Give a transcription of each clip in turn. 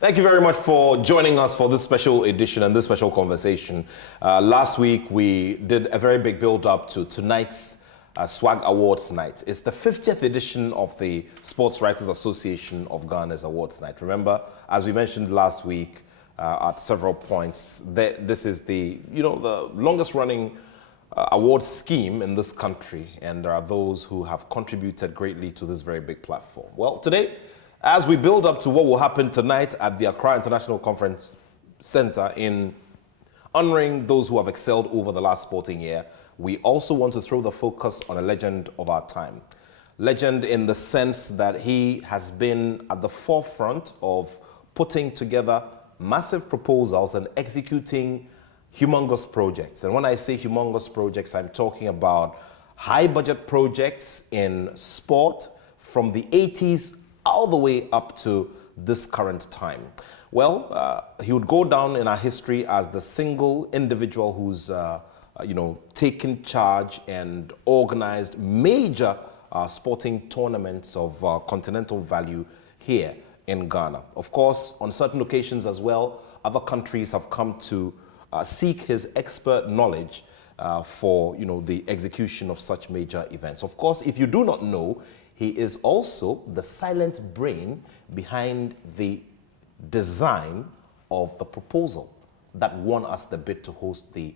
Thank you very much for joining us for this special edition and this special conversation. Last week, we did a very big build-up to tonight's Swag Awards Night. It's the 50th edition of the Sports Writers Association of Ghana's Awards Night. Remember, as we mentioned last week at several points, this is the longest-running award scheme in this country, and there are those who have contributed greatly to this very big platform. Well, today, as we build up to what will happen tonight at the Accra International Conference Center in honoring those who have excelled over the last sporting year, we also want to throw the focus on a legend of our time. Legend in the sense that he has been at the forefront of putting together massive proposals and executing humongous projects. And when I say humongous projects, I'm talking about high budget projects in sport from the 80s all the way up to this current time. Well, he would go down in our history as the single individual who's taken charge and organized major sporting tournaments of continental value here in Ghana. Of course, on certain occasions as well, other countries have come to seek his expert knowledge for the execution of such major events. Of course, if you do not know, he is also the silent brain behind the design of the proposal that won us the bid to host the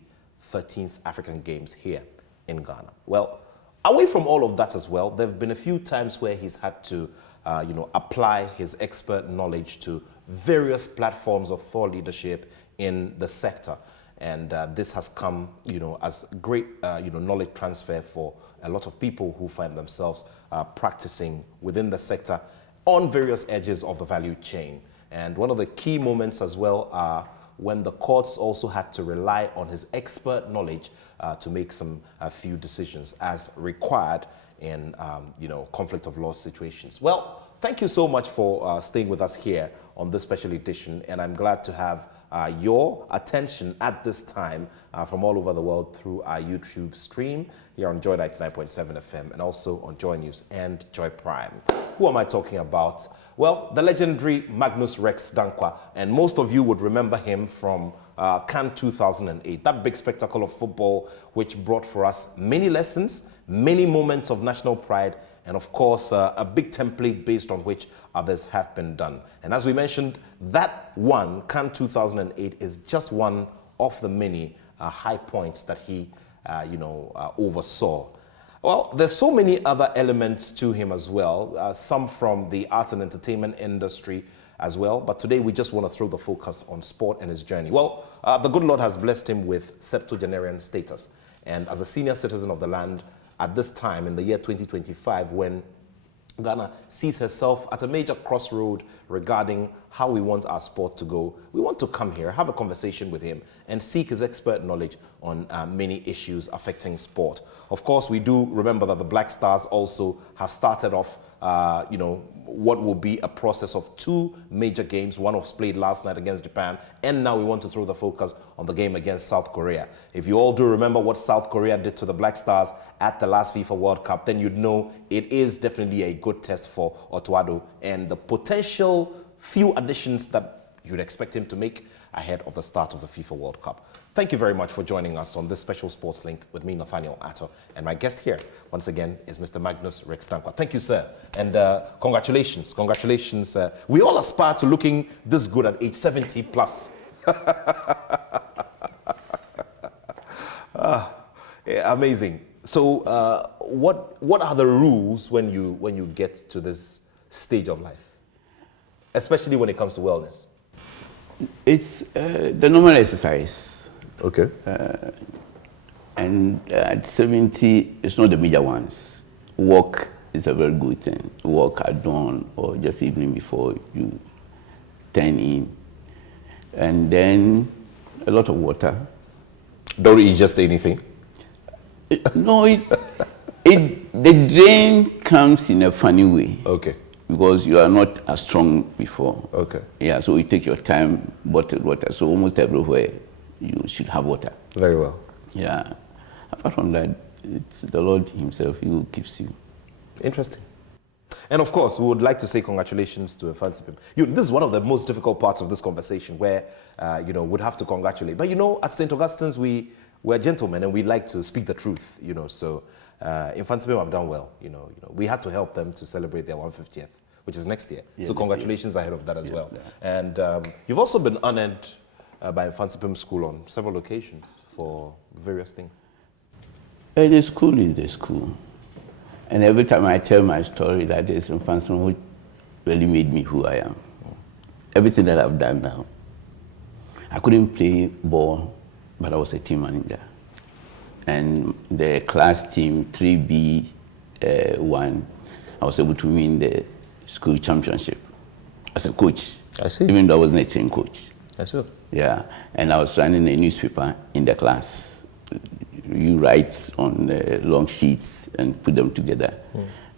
13th African Games here in Ghana. Well, away from all of that as well, there have been a few times where he's had to apply his expert knowledge to various platforms of thought leadership in the sector. And this has come, as great, knowledge transfer for a lot of people who find themselves practicing within the sector on various edges of the value chain. And one of the key moments as well are when the courts also had to rely on his expert knowledge to make a few decisions as required in, conflict of law situations. Well, thank you so much for staying with us here on this special edition, and I'm glad to have your attention at this time from all over the world through our YouTube stream here on Joy 99.7 FM and also on JoyNews and Joy Prime. Who am I talking about? Well, the legendary Magnus Rex Danquah, and most of you would remember him from Cannes 2008, that big spectacle of football which brought for us many lessons, many moments of national pride, and of course, a big template based on which others have been done. And as we mentioned, that one, Cannes 2008, is just one of the many high points that he, oversaw. Well, there's so many other elements to him as well, some from the arts and entertainment industry as well. But today we just want to throw the focus on sport and his journey. Well, the good Lord has blessed him with septuagenarian status. And as a senior citizen of the land, at this time in the year 2025, when Ghana sees herself at a major crossroad regarding how we want our sport to go, we want to come here, have a conversation with him, and seek his expert knowledge on many issues affecting sport. Of course, we do remember that the Black Stars also have started off, what will be a process of two major games. One was played last night against Japan, and now we want to throw the focus on the game against South Korea. If you all do remember what South Korea did to the Black Stars at the last FIFA World Cup, then you'd know it is definitely a good test for Otto Addo and the potential few additions that you'd expect him to make ahead of the start of the FIFA World Cup. Thank you very much for joining us on this special sports link with me, Nathaniel Attoh. And my guest here, once again, is Mr. Magnus Rex Danquah. Thank you, sir. And congratulations. Congratulations. We all aspire to looking this good at age 70 plus. Yeah, amazing. So what are the rules when you get to this stage of life, especially when it comes to wellness? It's the normal exercise. Okay. And at 70, it's not the major ones. Walk is a very good thing. Walk at dawn or just evening before you turn in. And then a lot of water. Don't eat just anything? The drain comes in a funny way. Okay. Because you are not as strong before. Okay. Yeah, so you take your time, bottled water. So almost everywhere you should have water. Very well. Yeah. Apart from that, it's the Lord himself who keeps you. Interesting. And of course, we would like to say congratulations to Infantsipim. This is one of the most difficult parts of this conversation where, we'd have to congratulate. But, at St. Augustine's, we're gentlemen and we like to speak the truth, So Infantsipim have done well, We had to help them to celebrate their 150th, which is next year. Yeah, so congratulations ahead of that as well. Yeah. And you've also been honored by Infantsipim School on several occasions for various things. The school is the school. And every time I tell my story, that is Infantsipim who really made me who I am. Everything that I've done now. I couldn't play ball, but I was a team manager. And the class team, 3B1, I was able to win the school championship as a coach. I see. Even though I wasn't a trained coach. I see. Yeah, and I was running a newspaper in the class. You write on long sheets and put them together.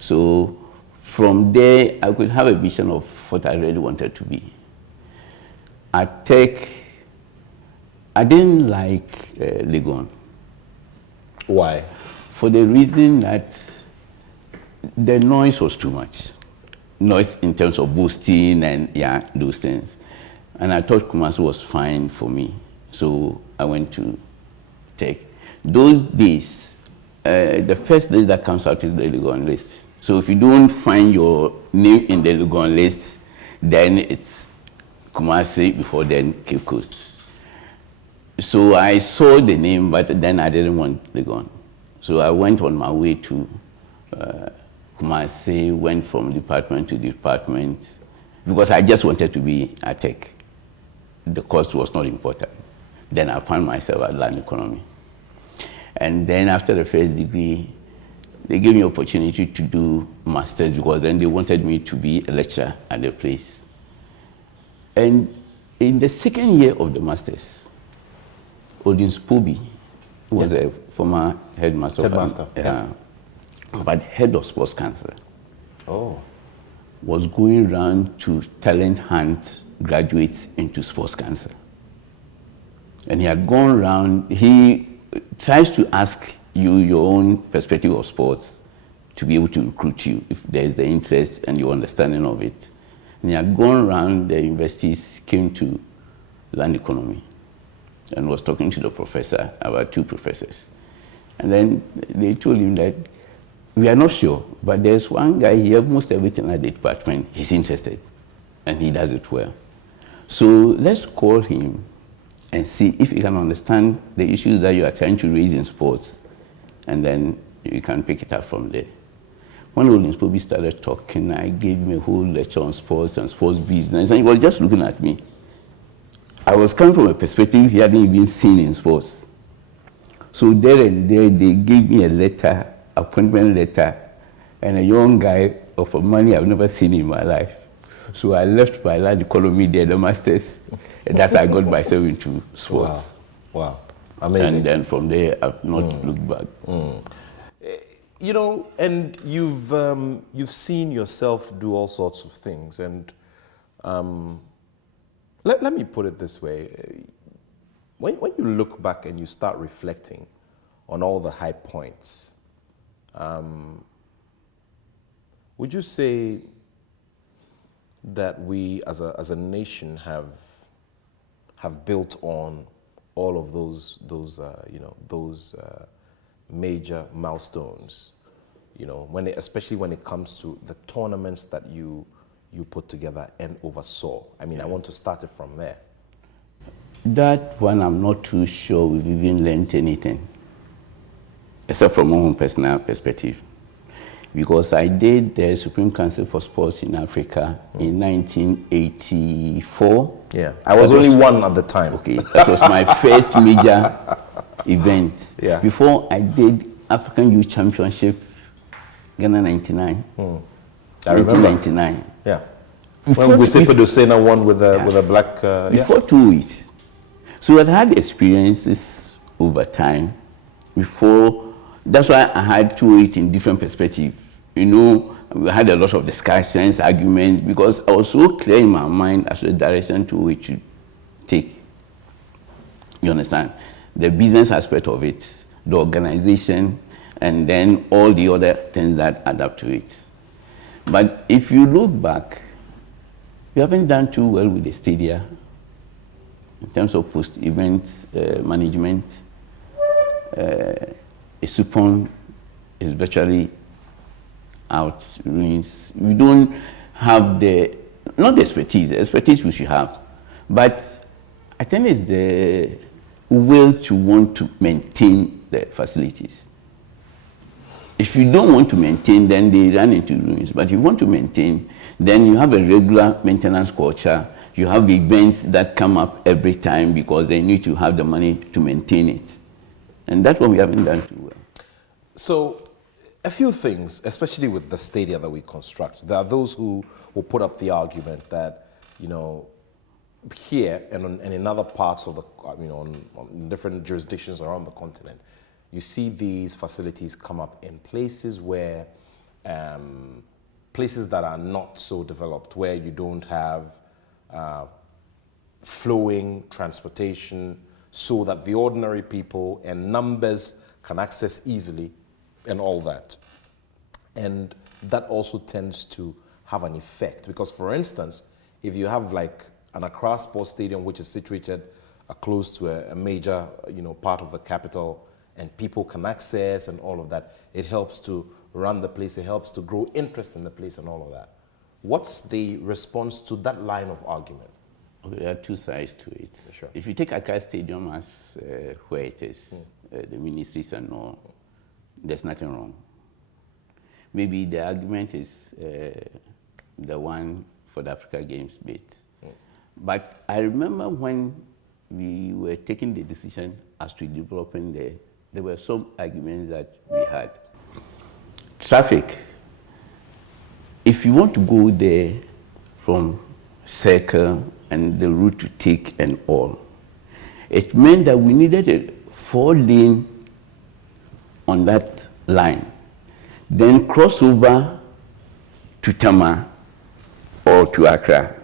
So from there, I could have a vision of what I really wanted to be. At Tech, I didn't like Legon. Why? For the reason that the noise was too much. Noise in terms of boosting and those things. And I thought Kumasi was fine for me. So I went to Tech. Those days, the first list that comes out is the Legon list. So if you don't find your name in the Legon list, then it's Kumasi, before then Cape Coast. So I saw the name, but then I didn't want Legon. So I went on my way to Kumasi, went from department to department, because I just wanted to be at Tech. The cost was not important. Then I found myself at land economy. And then after the first degree, they gave me opportunity to do masters, because then they wanted me to be a lecturer at the place. And in the second year of the masters, Odin Spobi, who was a former headmaster. But head of sports council. Oh. Was going around to talent hunt graduates into sports council. And he had gone around, he tries to ask you your own perspective of sports to be able to recruit you if there's the interest and your understanding of it. And he had gone around the universities, came to land economy and was talking to the professor, about 2 professors. And then they told him that we are not sure, but there's one guy, he has almost everything at the department, he's interested and he does it well. So let's call him and see if he can understand the issues that you are trying to raise in sports, and then you can pick it up from there. When Olin Spobi started talking, I gave him a whole lecture on sports and sports business, and he was just looking at me. I was coming from a perspective he hadn't even seen in sports. So there and there, they gave me a letter, appointment letter, and a young guy of money I've never seen in my life. So I left my land economy there, the masters, and that's how I got myself into sports. Wow. Amazing. And then from there, I've not looked back. And you've seen yourself do all sorts of things. And let me put it this way. When you look back and you start reflecting on all the high points, would you say that we as a nation have built on all of those major milestones, especially when it comes to the tournaments that you put together and oversaw? I mean, I want to start it from there. That one, I'm not too sure we've even learned anything, except from my own personal perspective. Because I did the Supreme Council for Sports in Africa in 1984. Yeah, I was only 1 at the time. Okay, that was my first major event. Yeah. Before I did African Youth Championship, Ghana 99. I remember. 1999. Yeah. When Gusepedo Sena won with a black... Before 2 weeks. So I had experiences over time. That's why I had 2 weeks in different perspectives. We had a lot of discussions, arguments, because I was so clear in my mind as to the direction to which to take. You understand? The business aspect of it, the organization, and then all the other things that add up to it. But if you look back, we haven't done too well with the stadia in terms of post-event management. Supon is virtually out, ruins. We don't have not the expertise we should have, but I think it's the will to want to maintain the facilities. If you don't want to maintain, then they run into ruins. But if you want to maintain, then you have a regular maintenance culture. You have events that come up every time because they need to have the money to maintain it. And that's what we haven't done too well. So, a few things, especially with the stadia that we construct. There are those who will put up the argument that, you know, here and in other parts of the, you know, on different jurisdictions around the continent, you see these facilities come up in places where, places that are not so developed, where you don't have flowing transportation so that the ordinary people and numbers can access easily and all that. And that also tends to have an effect because, for instance, if you have like an Accra Sports Stadium, which is situated close to a major, you know, part of the capital, and people can access and all of that, it helps to run the place, it helps to grow interest in the place and all of that. What's the response to that line of argument? Okay, there are two sides to it. Sure. If you take Accra Stadium as where it is, the ministries and all, there's nothing wrong. Maybe the argument is the one for the Africa Games bit. But I remember when we were taking the decision as to developing there were some arguments that we had. Traffic. If you want to go there from Circle and the route to take and all, it meant that we needed a 4-lane on that line, then cross over to Tama or to Accra,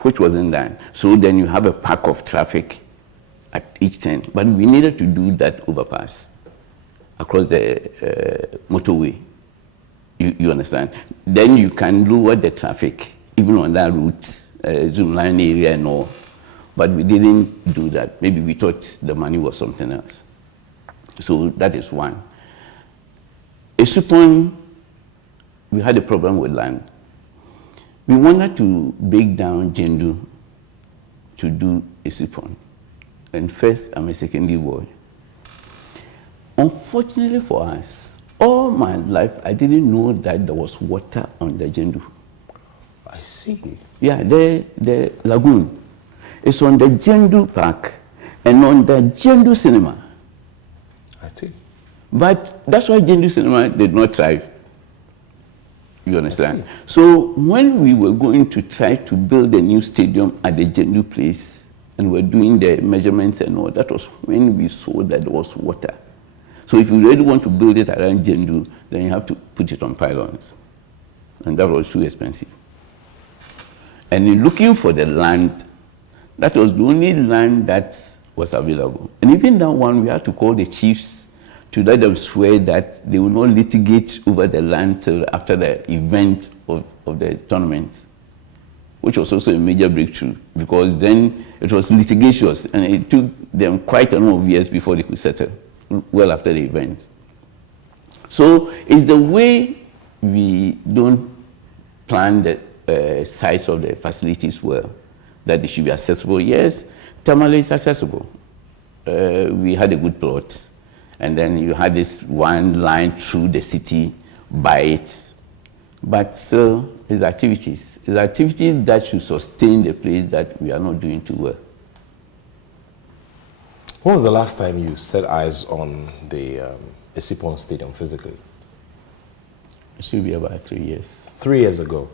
which wasn't done. So then you have a pack of traffic at each turn. But we needed to do that overpass across the motorway. You understand? Then you can lower the traffic, even on that route, Zoom line area and all. But we didn't do that. Maybe we thought the money was something else. So that is one. Supon we had a problem with land. We wanted to break down Jendu to do Supon. And first, I'm a secondary boy. Unfortunately for us, all my life, I didn't know that there was water on the Jendu. I see. Yeah, the lagoon. It's on the Jendu Park and on the Jendu Cinema. I see. But that's why Jendu Cinema did not thrive. You understand? So when we were going to try to build a new stadium at the Jendu place, and we're doing the measurements and all, that was when we saw that there was water. So if you really want to build it around Jendu, then you have to put it on pylons. And that was too expensive. And in looking for the land, that was the only land that was available. And even that one, we had to call the chiefs to let them swear that they will not litigate over the land till after the event of the tournament, which was also a major breakthrough, because then it was litigious, and it took them quite a number of years before they could settle, well after the event. So it's the way we don't plan the size of the facilities well, that they should be accessible. Yes, Tamale is accessible. We had a good plot, and then you had this one line through the city by it. But still, it's activities. It's activities that should sustain the place that we are not doing too well. When was the last time you set eyes on the Supon Stadium physically? It should be about 3 years. 3 years ago.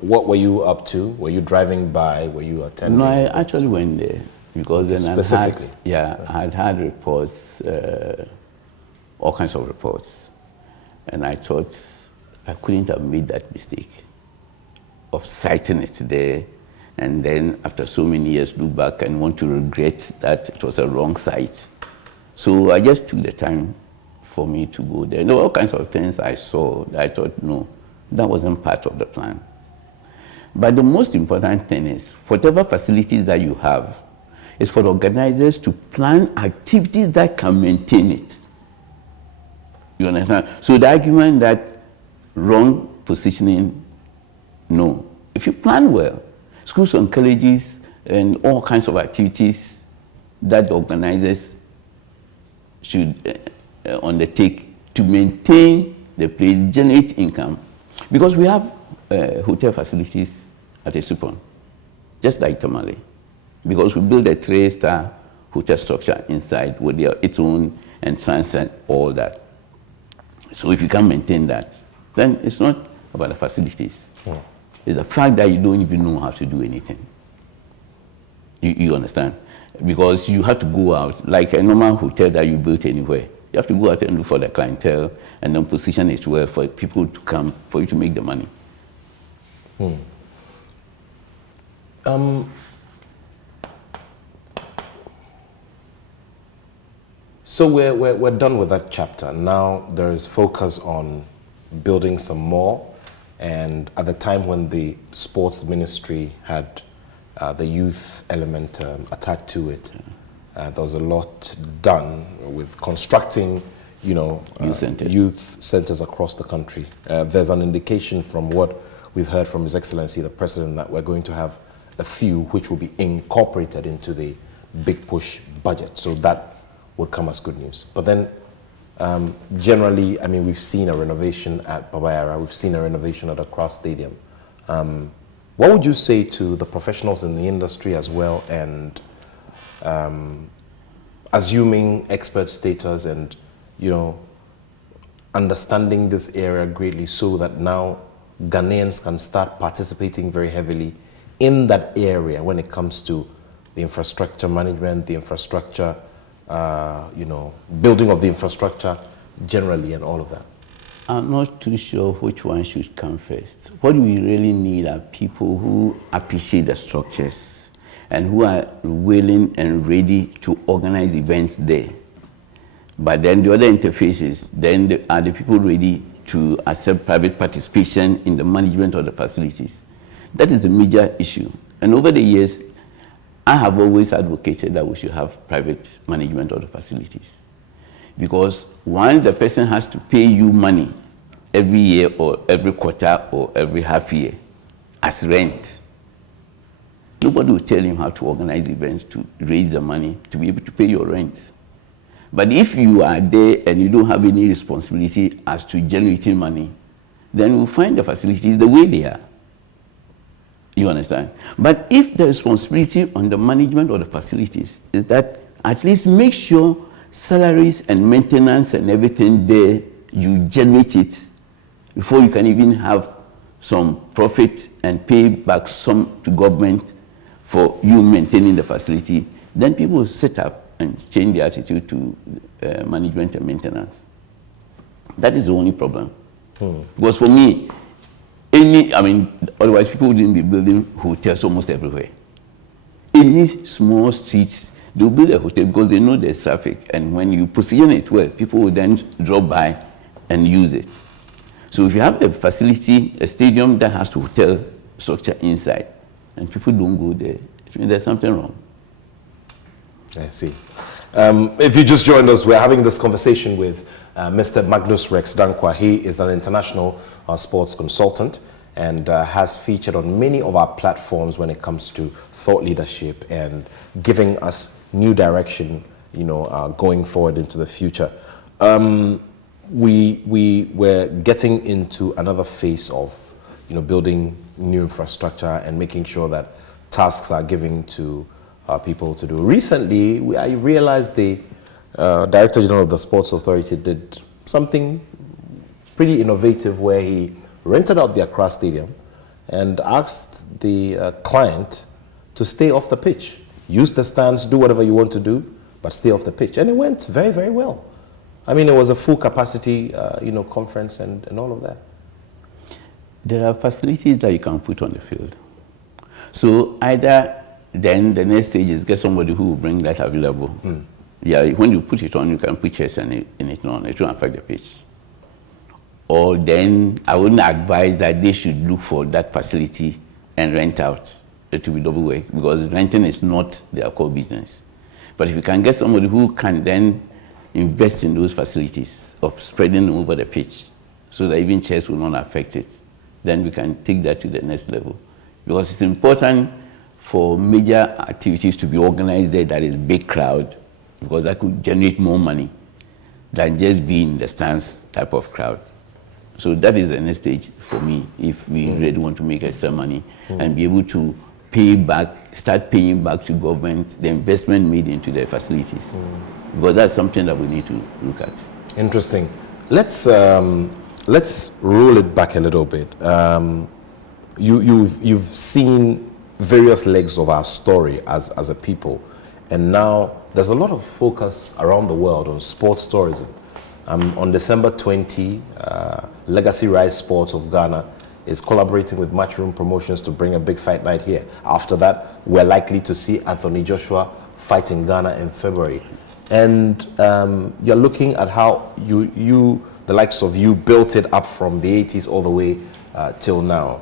What were you up to? Were you driving by? Were you attending? No, I actually went there because then specifically. I had reports, all kinds of reports, and I thought I couldn't have made that mistake of citing it there, and then after so many years look back and want to regret that it was a wrong site. So I just took the time for me to go there. There were all kinds of things I saw that I thought, no, that wasn't part of the plan. But the most important thing is, whatever facilities that you have, is for the organizers to plan activities that can maintain it. You understand? So the argument that wrong positioning, no. If you plan well, schools and colleges and all kinds of activities that the organizers should undertake to maintain the place, generate income. Because we have hotel facilities at Esupon, just like Tamale. Because we build a 3-star hotel structure inside with its own entrance and all that. So if you can maintain that, then it's not about the facilities. Yeah. It's the fact that you don't even know how to do anything. You understand? Because you have to go out, like a normal hotel that you built anywhere. You have to go out and look for the clientele and then position it well for people to come, for you to make the money. So we're done with that chapter. Now there is focus on building some more. And at the time when the sports ministry had the youth element attached to it, there was a lot done with constructing, youth centers across the country. There's an indication from what we've heard from His Excellency, the President, that we're going to have a few which will be incorporated into the Big Push budget. So that would come as good news. But then generally, I mean, we've seen a renovation at Babayara, we've seen a renovation at Accra Stadium. What would you say to the professionals in the industry as well, and assuming expert status and, understanding this area greatly so that now Ghanaians can start participating very heavily in that area when it comes to the infrastructure management, the infrastructure, building of the infrastructure generally and all of that? I'm not too sure which one should come first. What we really need are people who appreciate the structures and who are willing and ready to organize events there. But then the other interfaces, then are the people ready to accept private participation in the management of the facilities? That is the major issue. And over the years, I have always advocated that we should have private management of the facilities. Because once the person has to pay you money every year or every quarter or every half year as rent, nobody will tell him how to organize events to raise the money to be able to pay your rent. But if you are there and you don't have any responsibility as to generating money, then we'll find the facilities the way they are. You understand? But if the responsibility on the management of the facilities is that at least make sure salaries and maintenance and everything there, you generate it before you can even have some profit and pay back some to government for you maintaining the facility, then people will set up and change their attitude to management and maintenance. That is the only problem. Because for me, otherwise people wouldn't be building hotels almost everywhere. Any small streets, they'll build a hotel because they know there's traffic. And when you position it well, people will then drop by and use it. So if you have a facility, a stadium that has a hotel structure inside, and people don't go there, it means there's something wrong. I see. If you just joined us, we're having this conversation with Mr. Magnus Rex Danquah. He is an international sports consultant and has featured on many of our platforms when it comes to thought leadership and giving us new direction, going forward into the future. We were getting into another phase of, building new infrastructure and making sure that tasks are given to people to do. Recently, I realized the Director General of the Sports Authority did something pretty innovative where he rented out the Accra Stadium and asked the client to stay off the pitch. Use the stands, do whatever you want to do, but stay off the pitch. And it went very, very well. I mean, it was a full capacity, conference and all of that. There are facilities that you can put on the field. So either then the next stage is get somebody who will bring that available. Yeah, when you put it on, you can put chairs in it on. It won't affect the pitch. Or then I wouldn't advise that they should look for that facility and rent out. It will be double work because renting is not their core business. But if you can get somebody who can then invest in those facilities of spreading them over the pitch so that even chairs will not affect it, then we can take that to the next level. Because it's important for major activities to be organized there that is big crowd, because that could generate more money than just being in the stands type of crowd. So that is the next stage for me if we really want to make extra money and be able to pay back, start paying back to government the investment made into the facilities. Because that's something that we need to look at. Interesting. Let's roll it back a little bit. You've seen various legs of our story as a people, and now there's a lot of focus around the world on sports tourism. On December 20, Legacy Rise Sports of Ghana is collaborating with Matchroom Promotions to bring a big fight night here. After that, we're likely to see Anthony Joshua fight in Ghana in February. And you're looking at how you, the likes of you, built it up from the 80s all the way till now.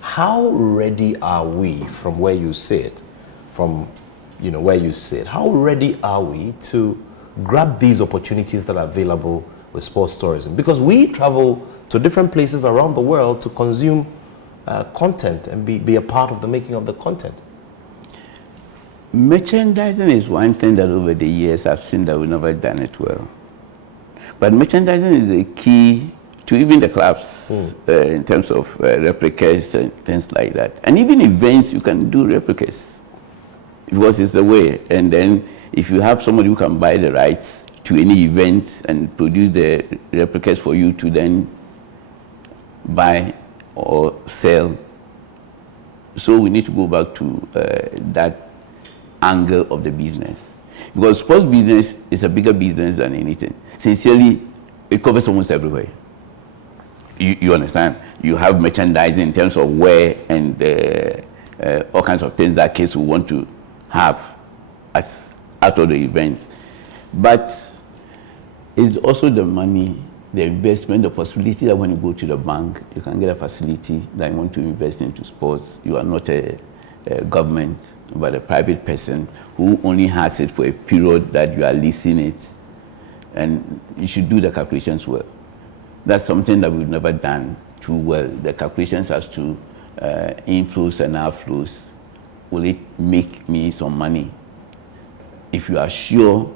How ready are we from where you sit, where you sit? How ready are we to grab these opportunities that are available with sports tourism? Because we travel to different places around the world to consume content and be a part of the making of the content. Merchandising is one thing that over the years I've seen that we've never done it well. But merchandising is a key to even the clubs in terms of replicas and things like that. And even events, you can do replicas because it's the way. And then if you have somebody who can buy the rights to any events and produce the replicas for you to then buy or sell. So we need to go back to that angle of the business. Because sports business is a bigger business than anything. Sincerely, it covers almost everywhere. You understand? You have merchandising in terms of wear and all kinds of things that kids will want to have as out of the events. But it's also the money, the investment, the possibility that when you go to the bank, you can get a facility that you want to invest into sports. You are not a government, but a private person who only has it for a period that you are leasing it. And you should do the calculations well. That's something that we've never done too well. The calculations as to inflows and outflows. Will it make me some money? If you are sure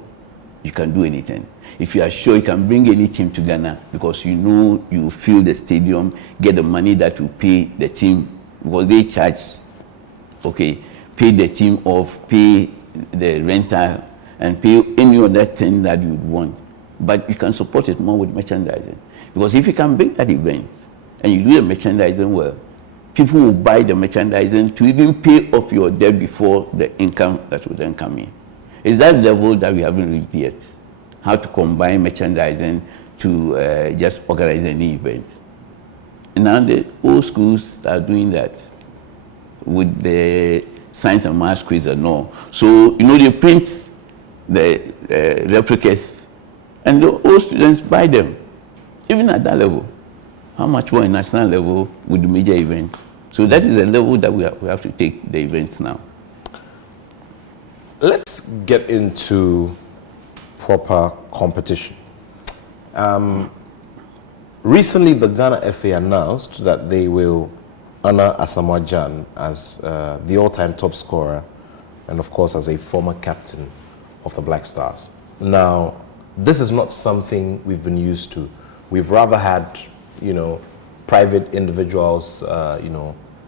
you can do anything. If you are sure you can bring any team to Ghana because you know you fill the stadium, get the money that will pay the team because they charge, okay, pay the team off, pay the rental, and pay any other thing that you would want. But you can support it more with merchandising. Because if you can make that event and you do the merchandising well, people will buy the merchandising to even pay off your debt before the income that will then come in. It's that level that we haven't reached yet. How to combine merchandising to just organize any events. And now the old schools are doing that with the science and math quiz and all. So, they print the replicas and the old students buy them. Even at that level, how much more in national level with the major events? So that is a level that we have to take the events now. Let's get into proper competition. Recently, the Ghana FA announced that they will honor Asamoah Gyan as the all-time top scorer and, of course, as a former captain of the Black Stars. Now, this is not something we've been used to. We've rather had, private individuals,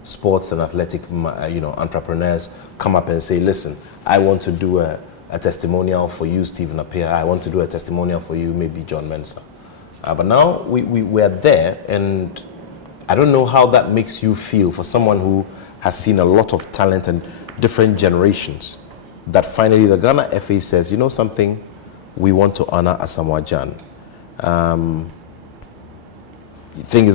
sports and athletic, entrepreneurs come up and say, listen, I want to do a testimonial for you, Stephen Appiah. I want to do a testimonial for you, maybe John Mensah. But now we're there, and I don't know how that makes you feel for someone who has seen a lot of talent and different generations, that finally the Ghana FA says, you know something, we want to honor Asamoah Gyan. You think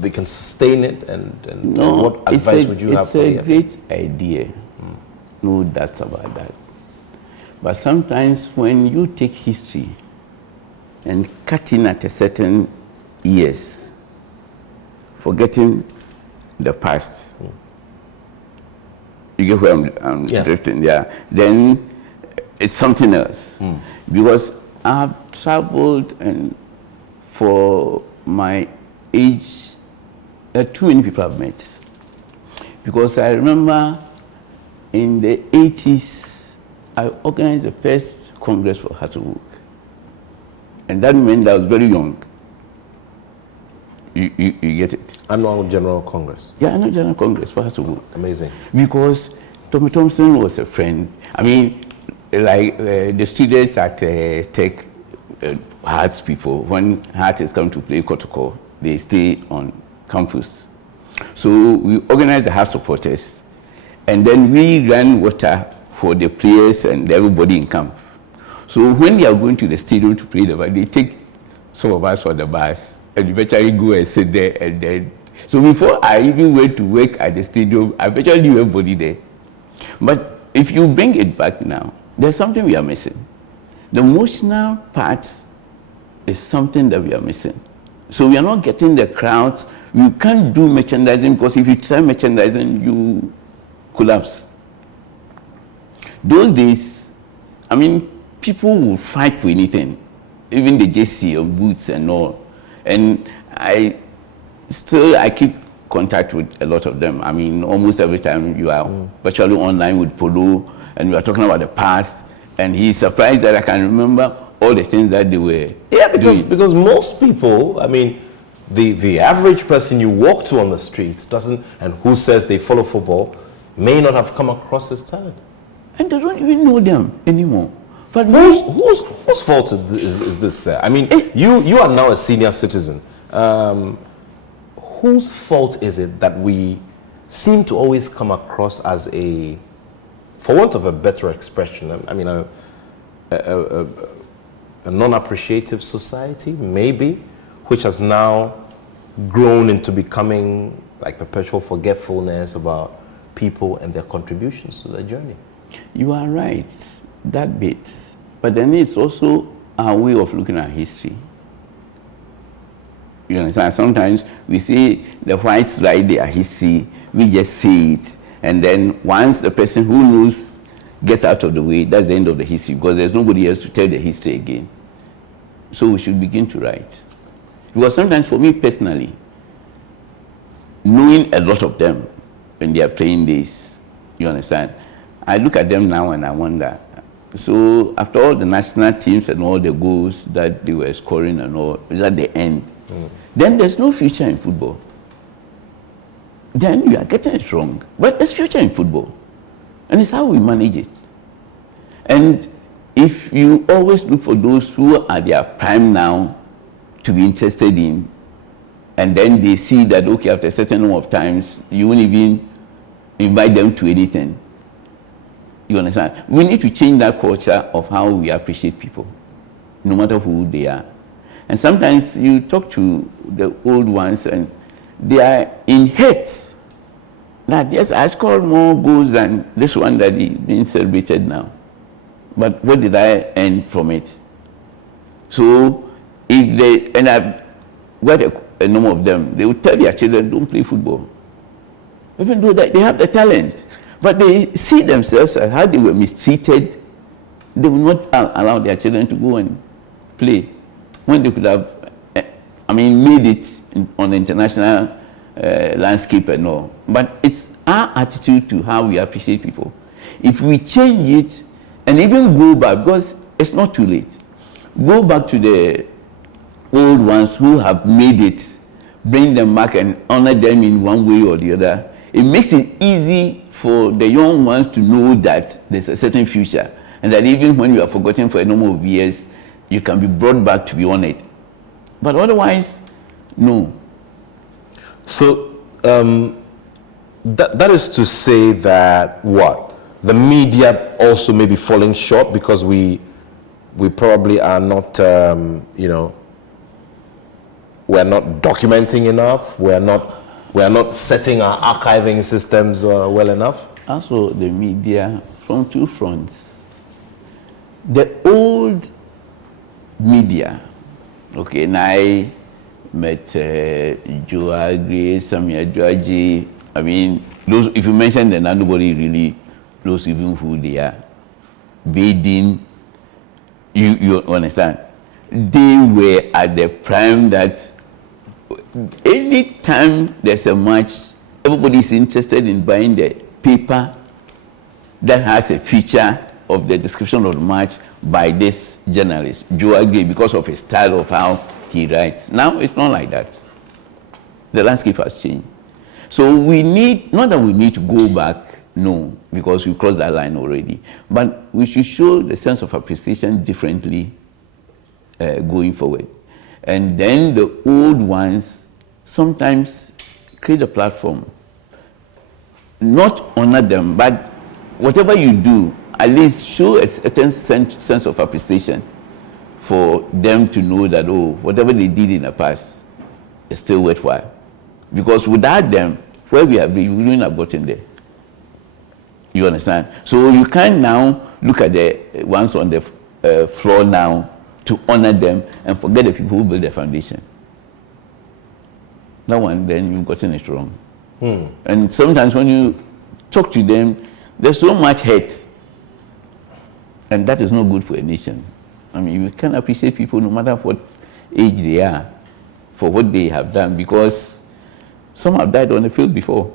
they can sustain it, and what advice would you have for the FA? It's a great idea. No doubts about that. But sometimes when you take history and cut in at a certain years, forgetting the past, you get where I'm drifting, then it's something else. Because I've traveled, and for my age, too many people I've met. Because I remember in the 80s, I organized the first Congress for Hasselhoek. And that meant I was very young. You get it? Annual General Congress. Yeah, Annual General Congress for Hasselhoek. Amazing. Because Tommy Thompson was a friend. I mean, like the students at Tech, Hearts people, when Hearts is come to play Kotoko, they stay on campus. So we organized the Hearts supporters, and then we ran water for the players and everybody in camp. So when they are going to the stadium to play the ball, they take some of us on the bus and eventually go and sit there, and then. So before I even went to work at the stadium, I eventually knew everybody there. But if you bring it back now, there's something we are missing. The emotional part is something that we are missing. So we are not getting the crowds. You can't do merchandising, because if you try merchandising, you collapse. Those days, I mean, people will fight for anything, even the JC and boots and all. And I keep contact with a lot of them. I mean, almost every time you are virtually online with Polo, and we are talking about the past, and he's surprised that I can remember all the things that they were because most people, I mean, the average person you walk to on the streets doesn't, and who says they follow football, may not have come across his talent. And they don't even know them anymore. But whose fault is this, sir? I mean, you are now a senior citizen. Whose fault is it that we seem to always come across as a, for want of a better expression, I mean, a non-appreciative society, maybe, which has now grown into becoming like perpetual forgetfulness about people and their contributions to their journey? You are right, that bit. But then it's also our way of looking at history. You understand? Sometimes we see the whites write their history, we just see it, and then once the person who knows gets out of the way, that's the end of the history, because there's nobody else to tell the history again. So we should begin to write. Because sometimes for me personally, knowing a lot of them when they are playing this, you understand, I look at them now and I wonder, so after all the national teams and all the goals that they were scoring and all, is at the end, then there's no future in football. Then you are getting it wrong. But there's future in football. And it's how we manage it. And if you always look for those who are their prime now to be interested in, and then they see that, okay, after a certain number of times, you won't even invite them to anything. You understand? We need to change that culture of how we appreciate people, no matter who they are. And sometimes you talk to the old ones and they are in hate that, yes, I scored more goals than this one that is being celebrated now. But what did I earn from it? So if they, and I've got a number of them, they will tell their children, don't play football. Even though they have the talent. But they see themselves as how they were mistreated. They will not allow their children to go and play when they could have, made it on the international landscape and all. But it's our attitude to how we appreciate people. If we change it and even go back, because it's not too late, go back to the old ones who have made it, bring them back and honor them in one way or the other. It makes it easy for the young ones to know that there's a certain future, and that even when you are forgotten for a number of years, you can be brought back to be honored. But otherwise, no. So that is to say that what? The media also may be falling short because we probably are not, we're not documenting enough. We're not setting our archiving systems well enough. Also, the media from two fronts. The old media, okay, and I met Joe Agri, Samuel Joaji. I mean, those, if you mention them, nobody really knows even who they are. Badin, you understand? They were at the prime that anytime there's a match, everybody is interested in buying the paper that has a feature of the description of the match by this journalist, Joe Agri, because of his style of how he writes. Now it's not like that. The landscape has changed. So we need, not that we need to go back, no, because we crossed that line already, but we should show the sense of appreciation differently going forward. And then the old ones sometimes create a platform, not honor them, but whatever you do, at least show a certain sense of appreciation for them to know that, oh, whatever they did in the past is still worthwhile. Because without them, where we have been, we wouldn't have gotten there. You understand? So you can't now look at the ones on the floor now to honor them and forget the people who built the foundation. That one, then you've gotten it wrong. And sometimes when you talk to them, there's so much hate. And that is not good for a nation. I mean, you can appreciate people no matter what age they are for what they have done, because some have died on the field before.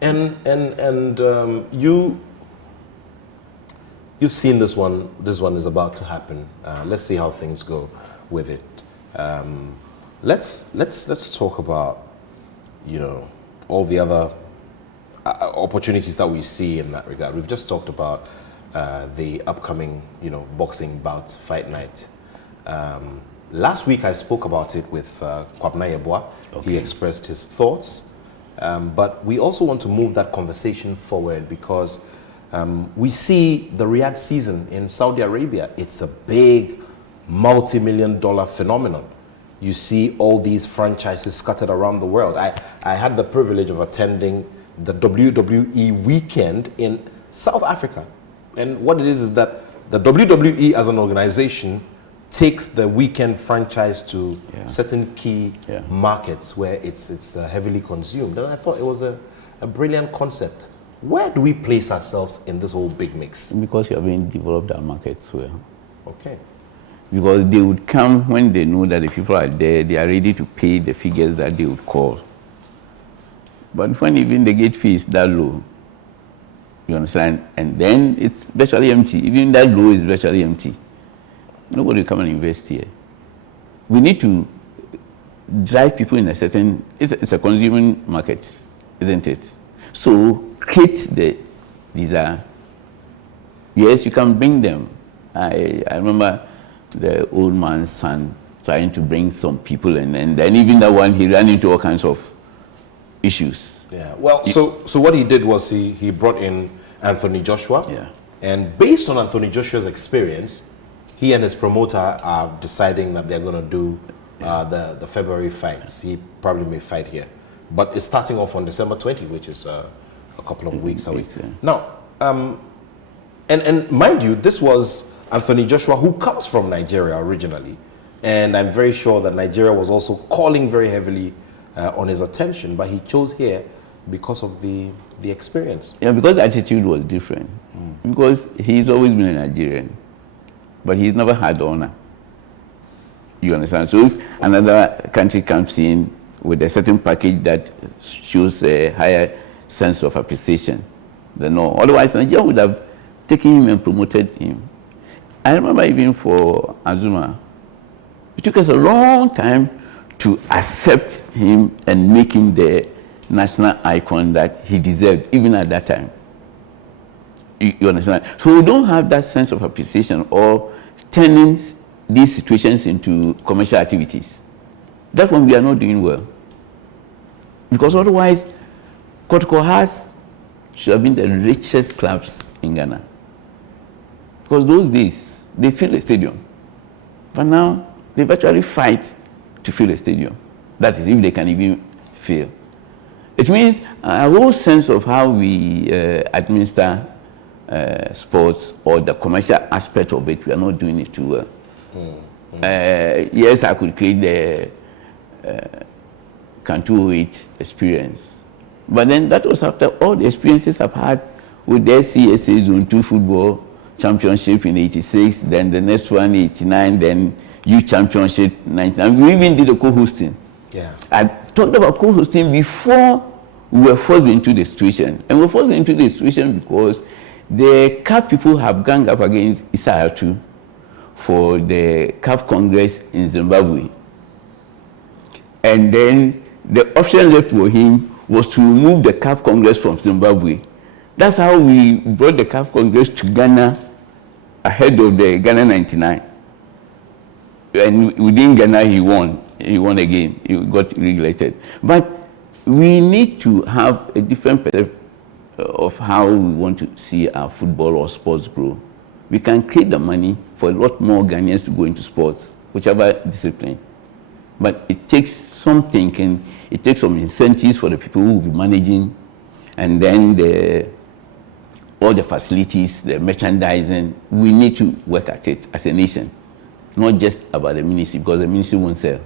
And you've seen this one. This one is about to happen. Let's see how things go with it. Let's talk about, you know, all the other opportunities that we see in that regard. We've just talked about the upcoming, you know, boxing bout, fight night. Last week I spoke about it with Kwabena Yeboah. Okay. He expressed his thoughts, but we also want to move that conversation forward because we see the Riyadh season in Saudi Arabia. It's a big multi-million-dollar phenomenon. You see all these franchises scattered around the world. I had the privilege of attending the WWE weekend in South Africa. And what it is that the WWE as an organization takes the weekend franchise to certain key markets where it's heavily consumed. And I thought it was a brilliant concept. Where do we place ourselves in this whole big mix? Because you have been developed our markets well. Okay. Because they would come when they know that the people are there, they are ready to pay the figures that they would call. But when even the gate fee is that low, you understand? And then it's virtually empty. Even that low is virtually empty. Nobody will come and invest here. We need to drive people in a certain, it's a consuming market, isn't it? So create the desire. Yes, you can bring them. I remember the old man's son trying to bring some people, and then even that one, he ran into all kinds of issues. Yeah, well, so what he did was he brought in Anthony Joshua, and based on Anthony Joshua's experience, he and his promoter are deciding that they're going to do the February fights. He probably may fight here, but it's starting off on December 20, which is a couple of weeks away. Now, and mind you, this was Anthony Joshua, who comes from Nigeria originally, and I'm very sure that Nigeria was also calling very heavily on his attention, but he chose here because of the experience. Yeah, because the attitude was different. Because he's always been a Nigerian, but he's never had honor. You understand? So if another country comes in with a certain package that shows a higher sense of appreciation, then no. Otherwise, Nigeria would have taken him and promoted him. I remember even for Azuma, it took us a long time to accept him and make him the national icon that he deserved, even at that time. You understand? So we don't have that sense of appreciation or turning these situations into commercial activities. That's when we are not doing well. Because otherwise, Kotoko should have been the richest clubs in Ghana. Because those days, they fill a stadium. But now, they virtually fight to fill a stadium. That is, if they can even fill. It means a whole sense of how we administer sports or the commercial aspect of it. We are not doing it too well. Yes, I could create the Can 208 experience. But then that was after all the experiences I've had with the CSA Zone 2 football championship in 86, then the next one 89, then youth championship 99. We even did a co-hosting. Yeah. I talked about co-hosting before we were forced into the situation. And we were forced into the situation because the CAF people have ganged up against Issa Attoh for the CAF Congress in Zimbabwe. And then the option left for him was to remove the CAF Congress from Zimbabwe. That's how we brought the CAF Congress to Ghana ahead of the Ghana 99. And within Ghana, he won. He won again. He got regulated. But we need to have a different perspective of how we want to see our football or sports grow. We can create the money for a lot more Ghanaians to go into sports, whichever discipline. But it takes some thinking, it takes some incentives for the people who will be managing, and then all the facilities, the merchandising. We need to work at it as a nation, not just about the ministry, because the ministry won't sell.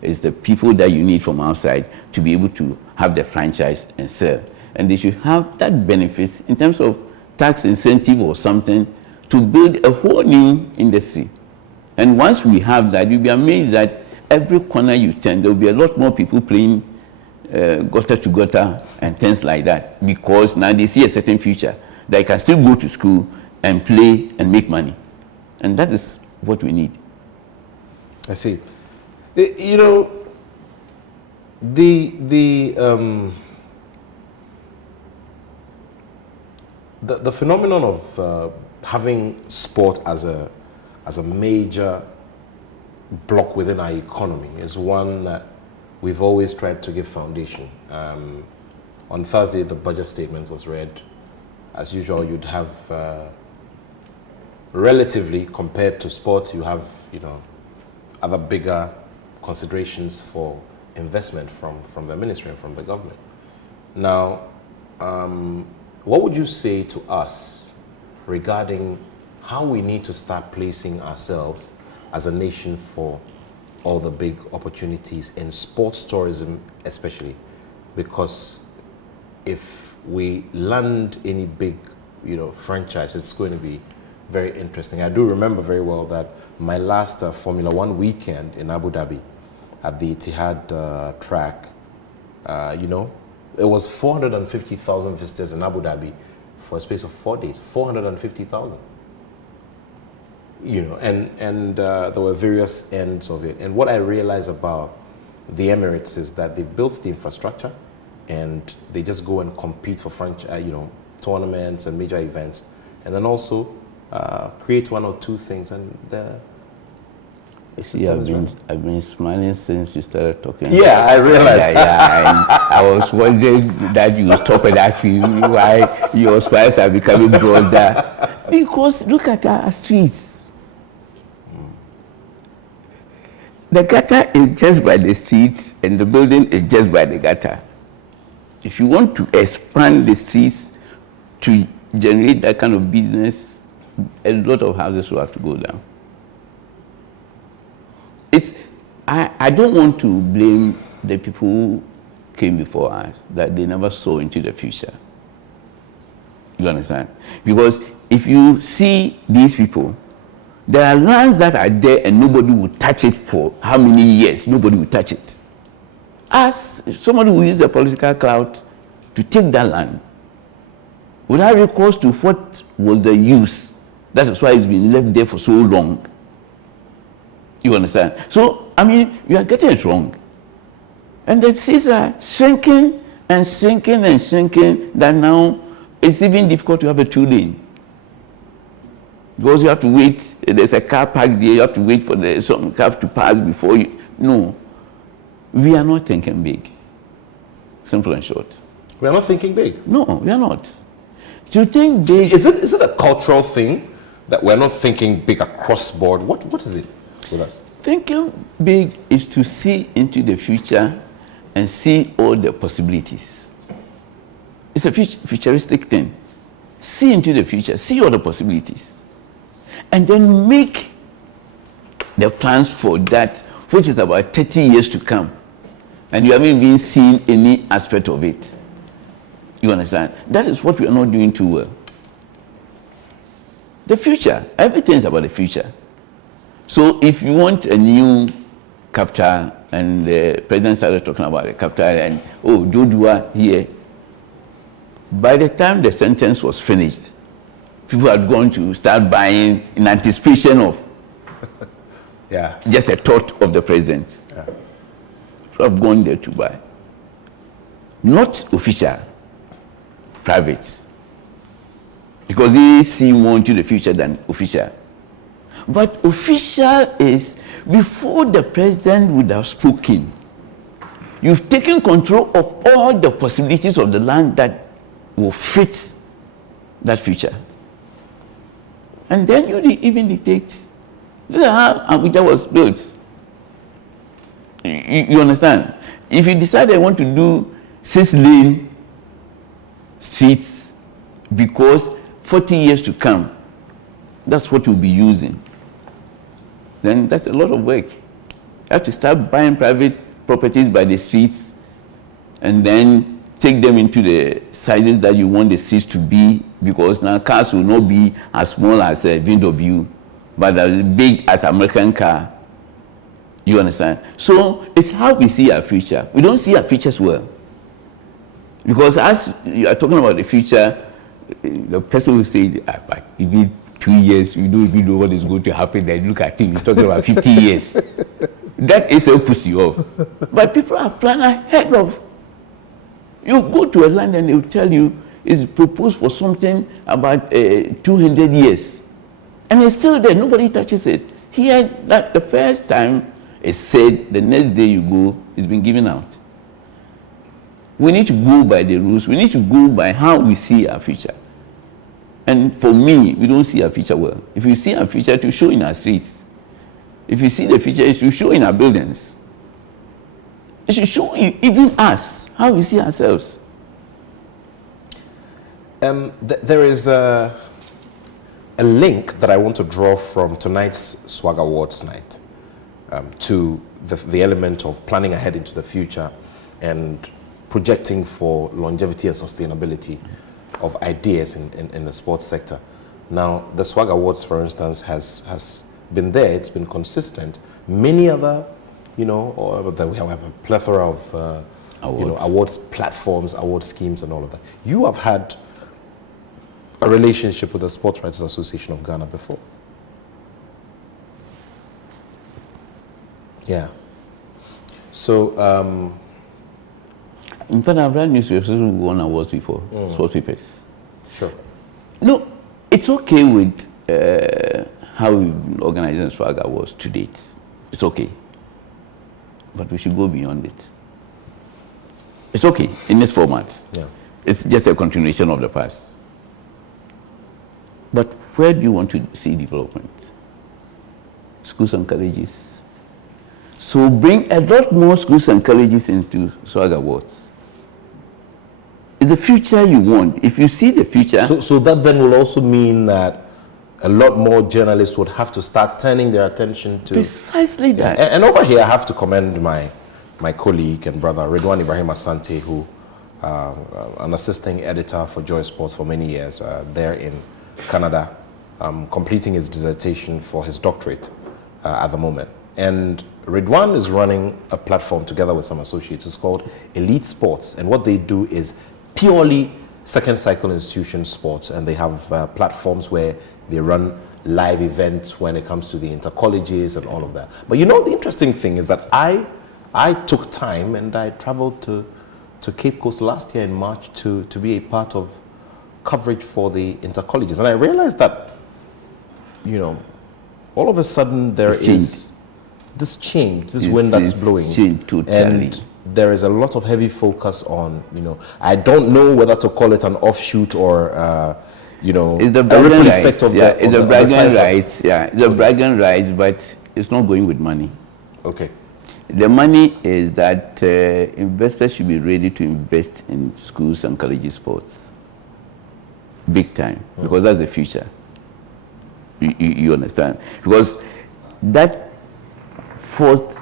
It's the people that you need from outside to be able to have the franchise and sell. And they should have that benefits in terms of tax incentive or something to build a whole new industry. And once we have that, you'll be amazed that every corner you turn, there will be a lot more people playing gutter to gutter and things like that, because now they see a certain future. They can still go to school and play and make money. And that is what we need. I see. You know, the phenomenon of having sport as a major block within our economy is one that we've always tried to give foundation. On Thursday, the budget statement was read. As usual, you'd have relatively, compared to sports, you have, you know, other bigger considerations for investment from the ministry and from the government. Now, what would you say to us regarding how we need to start placing ourselves as a nation for all the big opportunities in sports tourism, especially? Because if we land any big, you know, franchise, it's going to be very interesting. I do remember very well that my last Formula One weekend in Abu Dhabi at the Etihad track, you know, it was 450,000 visitors in Abu Dhabi for a space of 4 days. 450,000. You know, and there were various ends of it. And what I realized about the Emirates is that they've built the infrastructure, and they just go and compete for franchise, you know, tournaments and major events, and then also create one or two things, and yeah, I've been smiling since you started talking. Yeah, I realized. And I was wondering that you stop and ask me why your smiles are becoming broader. Because look at our streets. The gutter is just by the streets, and the building is just by the gutter. If you want to expand the streets to generate that kind of business, a lot of houses will have to go down. I don't want to blame the people who came before us, that they never saw into the future. You understand? Because if you see these people, there are lands that are there and nobody will touch it for how many years? Nobody will touch it. As somebody who use the political clout to take that land, without recourse to what was the use, that is why it's been left there for so long. You understand? So, I mean, you are getting it wrong. And the seas are shrinking and shrinking and shrinking, that now it's even difficult to have a 2-lane. Because you have to wait, there's a car park there, you have to wait for some car to pass before you. No. We are not thinking big. Simple and short. We are not thinking big? No, we are not. To think big... Is it a cultural thing that we're not thinking big across board? What is it with us? Thinking big is to see into the future and see all the possibilities. It's a futuristic thing. see into the future, see all the possibilities, and then make the plans for that, which is about 30 years to come. And you haven't even seen any aspect of it. You understand? That is what we are not doing too well. The future, everything is about the future. So if you want a new capital, and the president started talking about the capital, and Dodua here, by the time the sentence was finished, people had gone to start buying in anticipation of just a thought of the president. Yeah. So I've gone there to buy. Not official, private. Because they see more into the future than official. But official is before the president would have spoken. You've taken control of all the possibilities of the land that will fit that future. And then you even dictate. Look at how Abuja was built. You understand? If you decide I want to do 6-lane streets because 40 years to come, that's what you'll be using, then that's a lot of work. You have to start buying private properties by the streets and then take them into the sizes that you want the streets to be, because now cars will not be as small as a VW, but as big as American car. You understand? So it's how we see our future. We don't see our futures well. Because as you are talking about the future, the person will say, but even 2 years, you don't even know what is going to happen. Then look at him, he's talking about 50 years. That is a push you off. But people are planning ahead of. You go to a land and they will tell you it's proposed for something about 200 years. And it's still there, nobody touches it. Here, that the first time it's said, the next day you go, it's been given out. We need to go by the rules. We need to go by how we see our future. And for me, we don't see our future well. If you see our future, to show in our streets. If you see the future, it should show in our buildings. It should show even us, how we see ourselves. There is a link that I want to draw from tonight's Swag Awards night to the element of planning ahead into the future and projecting for longevity and sustainability of ideas in the sports sector. Now, the Swag Awards, for instance, has been there. It's been consistent. Many other, we have a plethora of awards platforms, award schemes, and all of that. You have had a relationship with the Sports Writers Association of Ghana before. Yeah. So, in fact, I've read newspapers who won awards before, sports papers. Sure. No, it's okay with how we've organized the Swag Awards to date. It's okay. But we should go beyond it. It's okay in this format. Yeah. It's just a continuation of the past. But where do you want to see development? Schools and colleges. So bring a lot more schools and colleges into Swag Awards. It's the future you want. If you see the future... So that then will also mean that a lot more journalists would have to start turning their attention to... Precisely that. And over here, I have to commend my colleague and brother, Ridwan Ibrahim Asante, who an assisting editor for Joy Sports for many years there in Canada, completing his dissertation for his doctorate at the moment. And Ridwan is running a platform together with some associates. It's called Elite Sports. And what they do is purely second cycle institution sports. And they have platforms where they run live events when it comes to the intercolleges and all of that. But the interesting thing is that I took time and I traveled to Cape Coast last year in March to be a part of coverage for the intercolleges. And I realized that, all of a sudden there is this change, this wind that's blowing. And there is a lot of heavy focus on, I don't know whether to call it an offshoot or, it's the a ripple rights, effect of it's the bragging rights, it's the Okay. bragging rights, but it's not going with money. Okay. The money is that investors should be ready to invest in schools and colleges sports big time, because that's the future. You understand? Because that forced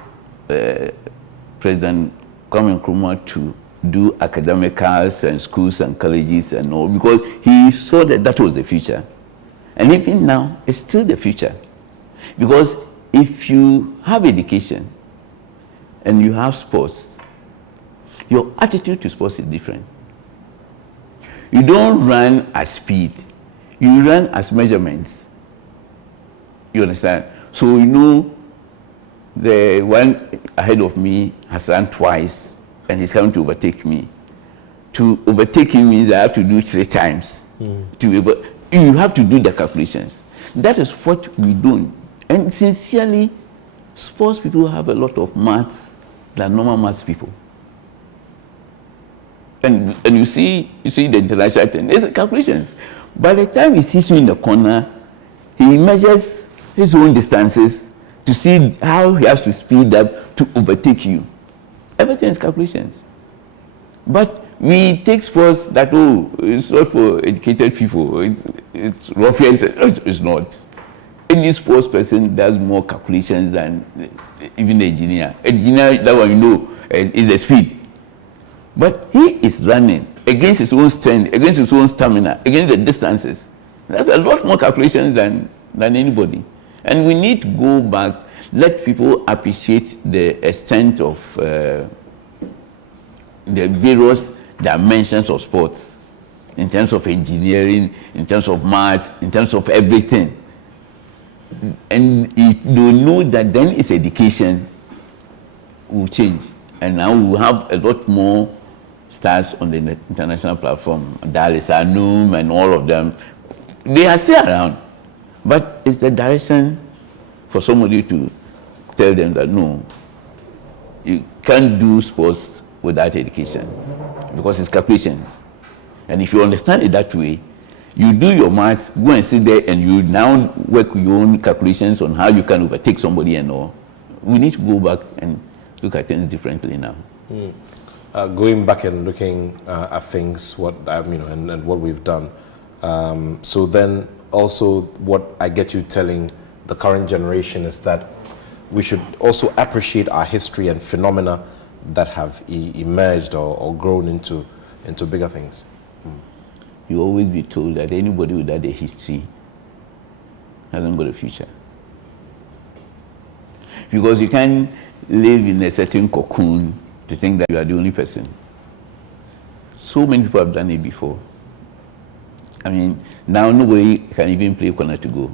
President Kwame Nkrumah to do academicals and schools and colleges and all, because he saw that that was the future. And even now, it's still the future. Because if you have education and you have sports, your attitude to sports is different. You don't run at speed. You run as measurements. You understand? So you know the one ahead of me has run twice and he's coming to overtake me. To overtake him means I have to do 3 times. You have to do the calculations. That is what we do. And sincerely, sports people have a lot of maths than normal maths people. And you see the international thing, it's calculations. By the time he sees you in the corner, he measures his own distances to see how he has to speed up to overtake you. Everything is calculations. But we take sports that, oh, it's not for educated people, it's ruffians. It's not. Any sports person does more calculations than even the engineer. Engineer, that one you know, is the speed. But he is running against his own strength, against his own stamina, against the distances. That's a lot more calculations than anybody. And we need to go back, let people appreciate the extent of the various dimensions of sports, in terms of engineering, in terms of maths, in terms of everything. And if you know that then its education will change. And now we will have a lot more stars on the international platform. Dallas, Anum, and all of them. They are still around. But it's the direction for somebody to tell them that no, you can't do sports without education, because it's calculations. And if you understand it that way, you do your maths, go and sit there, and you now work your own calculations on how you can overtake somebody and all. We need to go back and look at things differently now. Going back and looking at things, and what we've done. So then also what I get you telling the current generation is that we should also appreciate our history and phenomena that have emerged or grown into bigger things. You always be told that anybody without a history hasn't got a future. Because you can't live in a certain cocoon to think that you are the only person. So many people have done it before. I mean, now nobody can even play corner to go.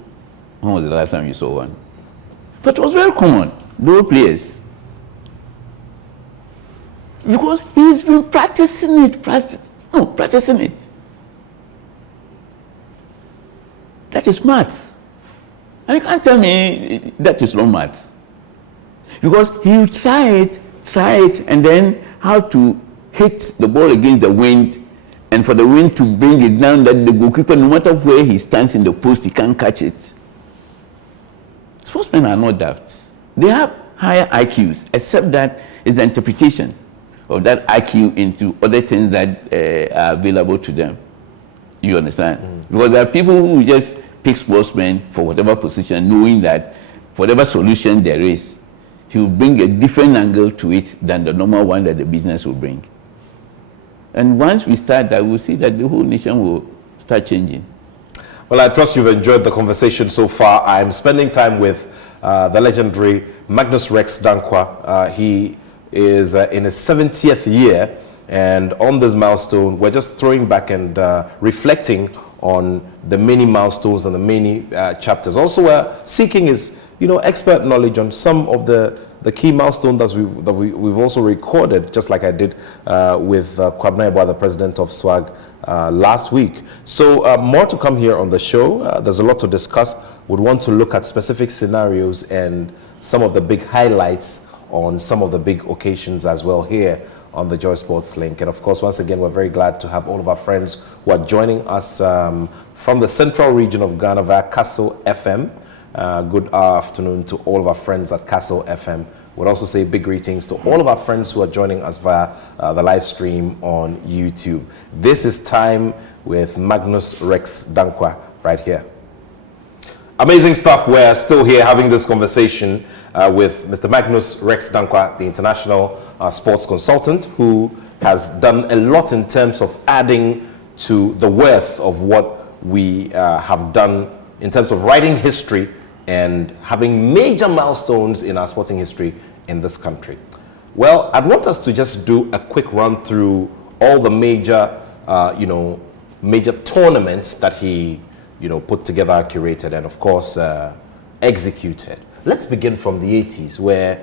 When was the last time you saw one? But it was very common, role players. Because he's been practicing it. That is maths. And you can't tell me that is not maths. Because he would try it, and then how to hit the ball against the wind, and for the wind to bring it down, that the goalkeeper, no matter where he stands in the post, he can't catch it. Sportsmen are not daft. They have higher IQs, except that it's the interpretation of that IQ into other things that are available to them. You understand? Because there are people who just pick sportsmen for whatever position, knowing that whatever solution there is, he will bring a different angle to it than the normal one that the business will bring. And once we start that, we'll see that the whole nation will start changing. Well, I trust you've enjoyed the conversation so far. I'm spending time with the legendary Magnus Rex Danquah. He is in his 70th year, and on this milestone, we're just throwing back and reflecting on the many milestones and the many chapters. Also, we're seeking his expert knowledge on some of the key milestones that we've also recorded, just like I did with Kwabena Yeboah, the president of SWAG, last week. So more to come here on the show. There's a lot to discuss. We'd want to look at specific scenarios and some of the big highlights on some of the big occasions as well here on the Joy Sports Link. And of course, once again, we're very glad to have all of our friends who are joining us from the central region of Ghana via Castle FM. Good afternoon to all of our friends at Castle FM. We'd also say big greetings to all of our friends who are joining us via the live stream on YouTube. This is time with Magnus Rex Danquah right here. Amazing stuff. We're still here having this conversation with Mr. Magnus Rex Danquah, the international sports consultant, who has done a lot in terms of adding to the worth of what we have done in terms of writing history and having major milestones in our sporting history in this country. Well, I'd want us to just do a quick run through all the major, major tournaments that he, put together, curated, and of course, executed. Let's begin from the 80s, where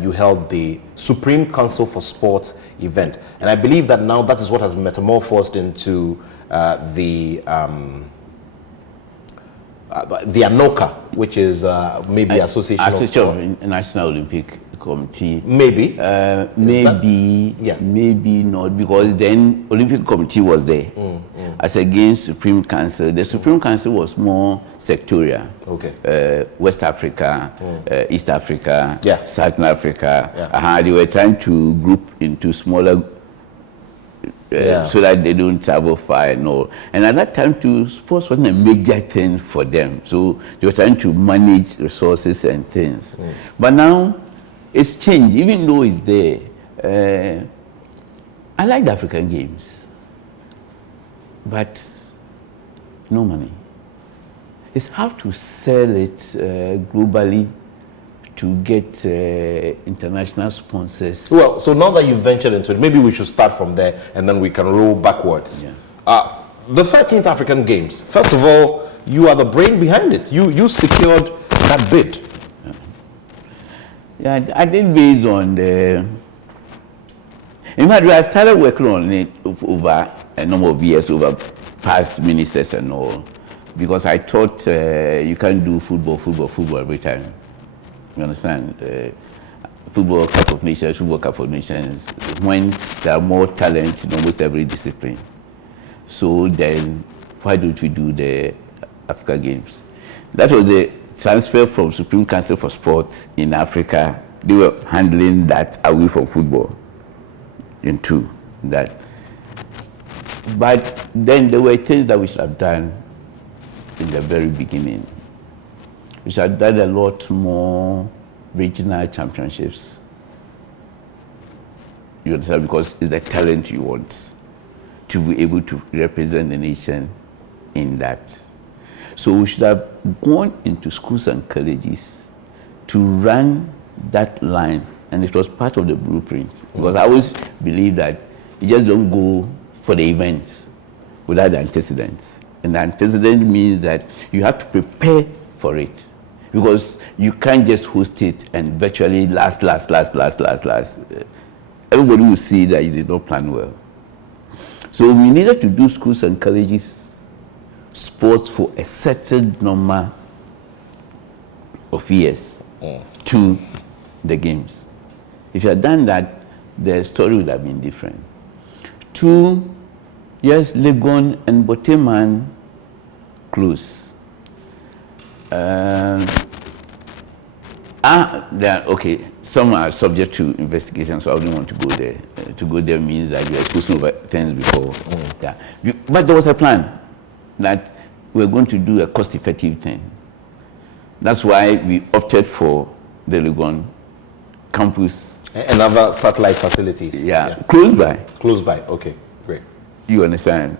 you held the Supreme Council for Sport event. And I believe that now that is what has metamorphosed into the ANOCA, which is maybe Association of National Olympic Committee. Maybe. Maybe not, because then Olympic Committee was there. As against Supreme Council. The Supreme Council was more sectorial. Okay. West Africa, East Africa, yeah. Southern Africa. Yeah. They were trying to group into smaller so that they don't travel far and all. And at that time too, sports wasn't a major thing for them. So they were trying to manage resources and things. But now it's changed, even though it's there. I like the African Games, but no money. It's how to sell it globally to get international sponsors. Well, so now that you've ventured into it, maybe we should start from there and then we can roll backwards. Yeah. The 13th African Games, first of all, you are the brain behind it. You secured that bid. Yeah, I did based on the... In fact, I started working on it over a number of years, over past ministers and all, because I thought you can't do football every time. You understand? Football Cup of Nations, when there are more talent in almost every discipline. So then, why don't we do the Africa Games? That was the transfer from Supreme Council for Sports in Africa. They were handling that away from football into that. But then there were things that we should have done in the very beginning. We should have done a lot more regional championships. You understand? Because it's the talent you want to be able to represent the nation in that. So we should have gone into schools and colleges to run that line, and it was part of the blueprint. Because I always believe that you just don't go for the events without the antecedents. And the antecedent means that you have to prepare for it. Because you can't just host it and virtually last. Everybody will see that you did not plan well. So we needed to do schools and colleges sports for a certain number of years to the games. If you had done that, the story would have been different. 2, yes, Legon and Boteman close. Okay, some are subject to investigation, so I wouldn't want to go there. To go there means that you are supposed to know things before. Yeah. But there was a plan that we're going to do a cost-effective thing. That's why we opted for the Legon campus. And other satellite facilities. Yeah, close by. Close by, okay, great. You understand?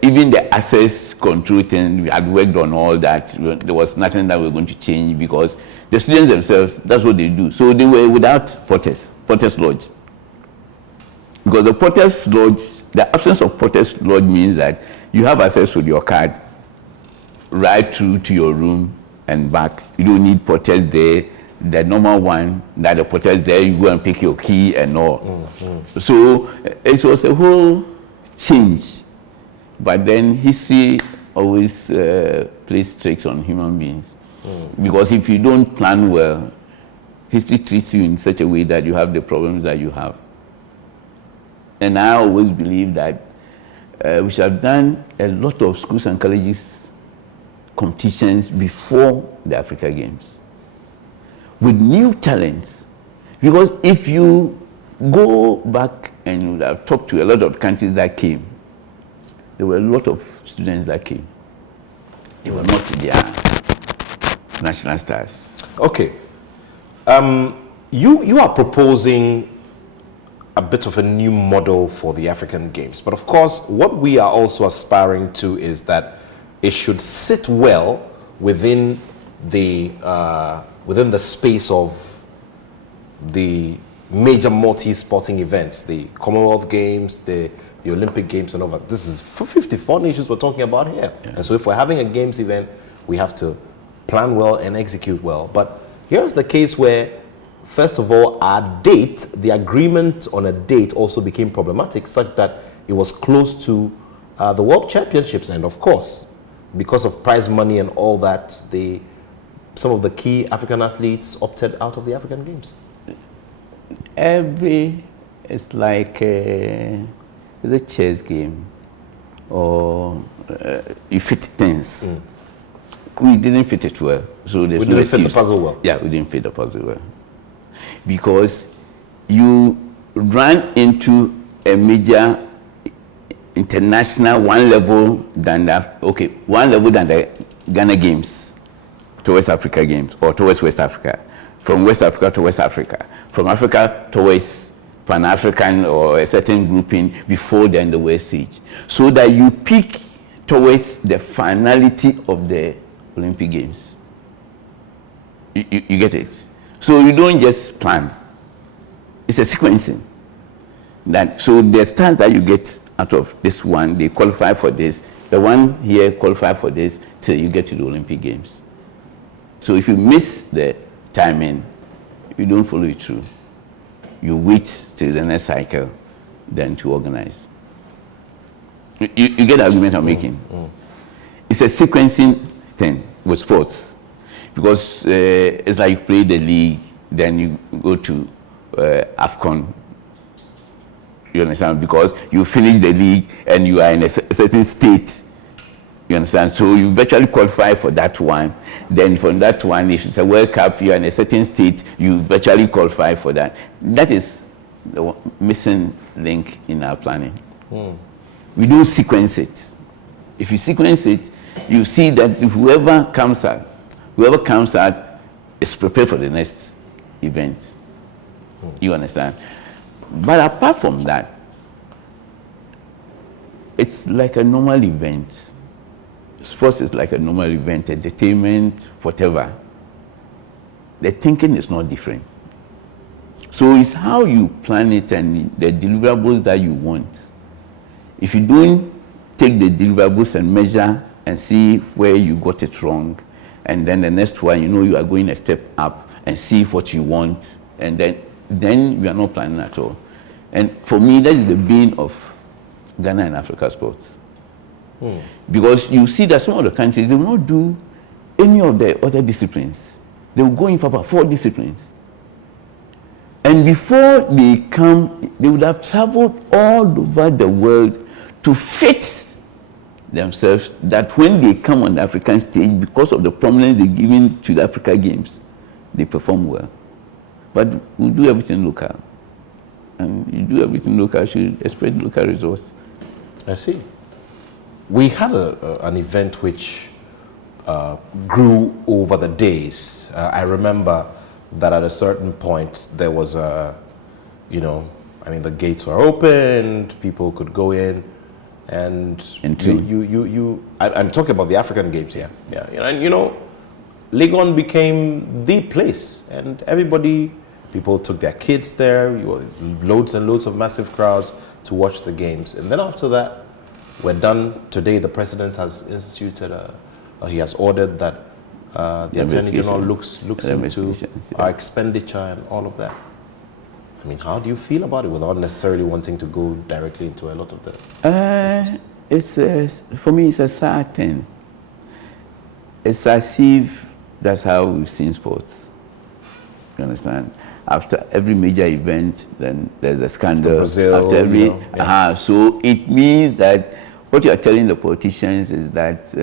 Even the access control thing, we had worked on all that. There was nothing that we were going to change because the students themselves, that's what they do. So they were without Porters Lodge. Because the Porters Lodge, the absence of Porters Lodge means that you have access to your card right through to your room and back. You don't need Porters there. The normal one, that the Porters there, you go and pick your key and all. So it was a whole change. But then history always plays tricks on human beings. Because if you don't plan well, history treats you in such a way that you have the problems that you have. And I always believe that we should have done a lot of schools and colleges competitions before the Africa Games with new talents. Because if you go back and you would have talked to a lot of countries that came, there were a lot of students that came. They were not their national stars. Okay. You are proposing a bit of a new model for the African Games. But of course, what we are also aspiring to is that it should sit well within the space of the major multi-sporting events, the Commonwealth Games, the Olympic Games and all that. This is 54 nations we're talking about here. Yeah. And so if we're having a games event, we have to plan well and execute well. But here's the case where, first of all, our date, the agreement on a date also became problematic, such that it was close to the World Championships. And of course, because of prize money and all that, some of the key African athletes opted out of the African Games. It's like it's a chess game, or you fit things. We didn't fit it well, so there's we didn't fit the puzzle well. Yeah, we didn't fit the puzzle well, because you ran into a major international one level than the Ghana Games to West Africa Games, or towards West Africa, from West Africa to West Africa, from Africa towards Pan-African or a certain grouping before then the West Siege, so that you peak towards the finality of the Olympic Games. You get it? So you don't just plan. It's a sequencing. So the stars that you get out of this one, they qualify for this. The one here qualify for this till you get to the Olympic Games. So if you miss the timing, you don't follow it through. You wait till the next cycle, then to organize. You get the argument I'm making? It's a sequencing thing with sports, because it's like you play the league, then you go to AFCON. You understand? Because you finish the league and you are in a certain state. You understand? So you virtually qualify for that one. Then from that one, if it's a World Cup, you are in a certain state, you virtually qualify for that. That is the missing link in our planning. We don't sequence it. If you sequence it, you see that whoever comes out is prepared for the next event. You understand? But apart from that, it's like a normal event. Sports is like a normal event, entertainment, whatever. The thinking is not different. So it's how you plan it and the deliverables that you want. If you don't take the deliverables and measure and see where you got it wrong, and then the next one, you are going a step up and see what you want, and then you are not planning at all. And for me, that is the bane of Ghana and Africa sports. Because you see that some of the countries, they will not do any of the other disciplines. They will go in for about 4 disciplines. And before they come, they would have traveled all over the world to fit themselves that when they come on the African stage, because of the prominence they're giving to the Africa Games, they perform well. But we do everything local. And you do everything local, you should expect local results. I see. We had an event which grew over the days. I remember that at a certain point there was the gates were opened, people could go in, and I'm talking about the African Games here. Yeah, and Legon became the place, and people took their kids there. Loads and loads of massive crowds to watch the games, and then after that, we're done. Today, the president has instituted he has ordered that the Attorney General looks into our expenditure and all of that. I mean, how do you feel about it without necessarily wanting to go directly into a lot of that? For me, it's a sad thing. It's as if that's how we've seen sports. You understand? After every major event, then there's a scandal. Brazil, so it means that what you are telling the politicians is that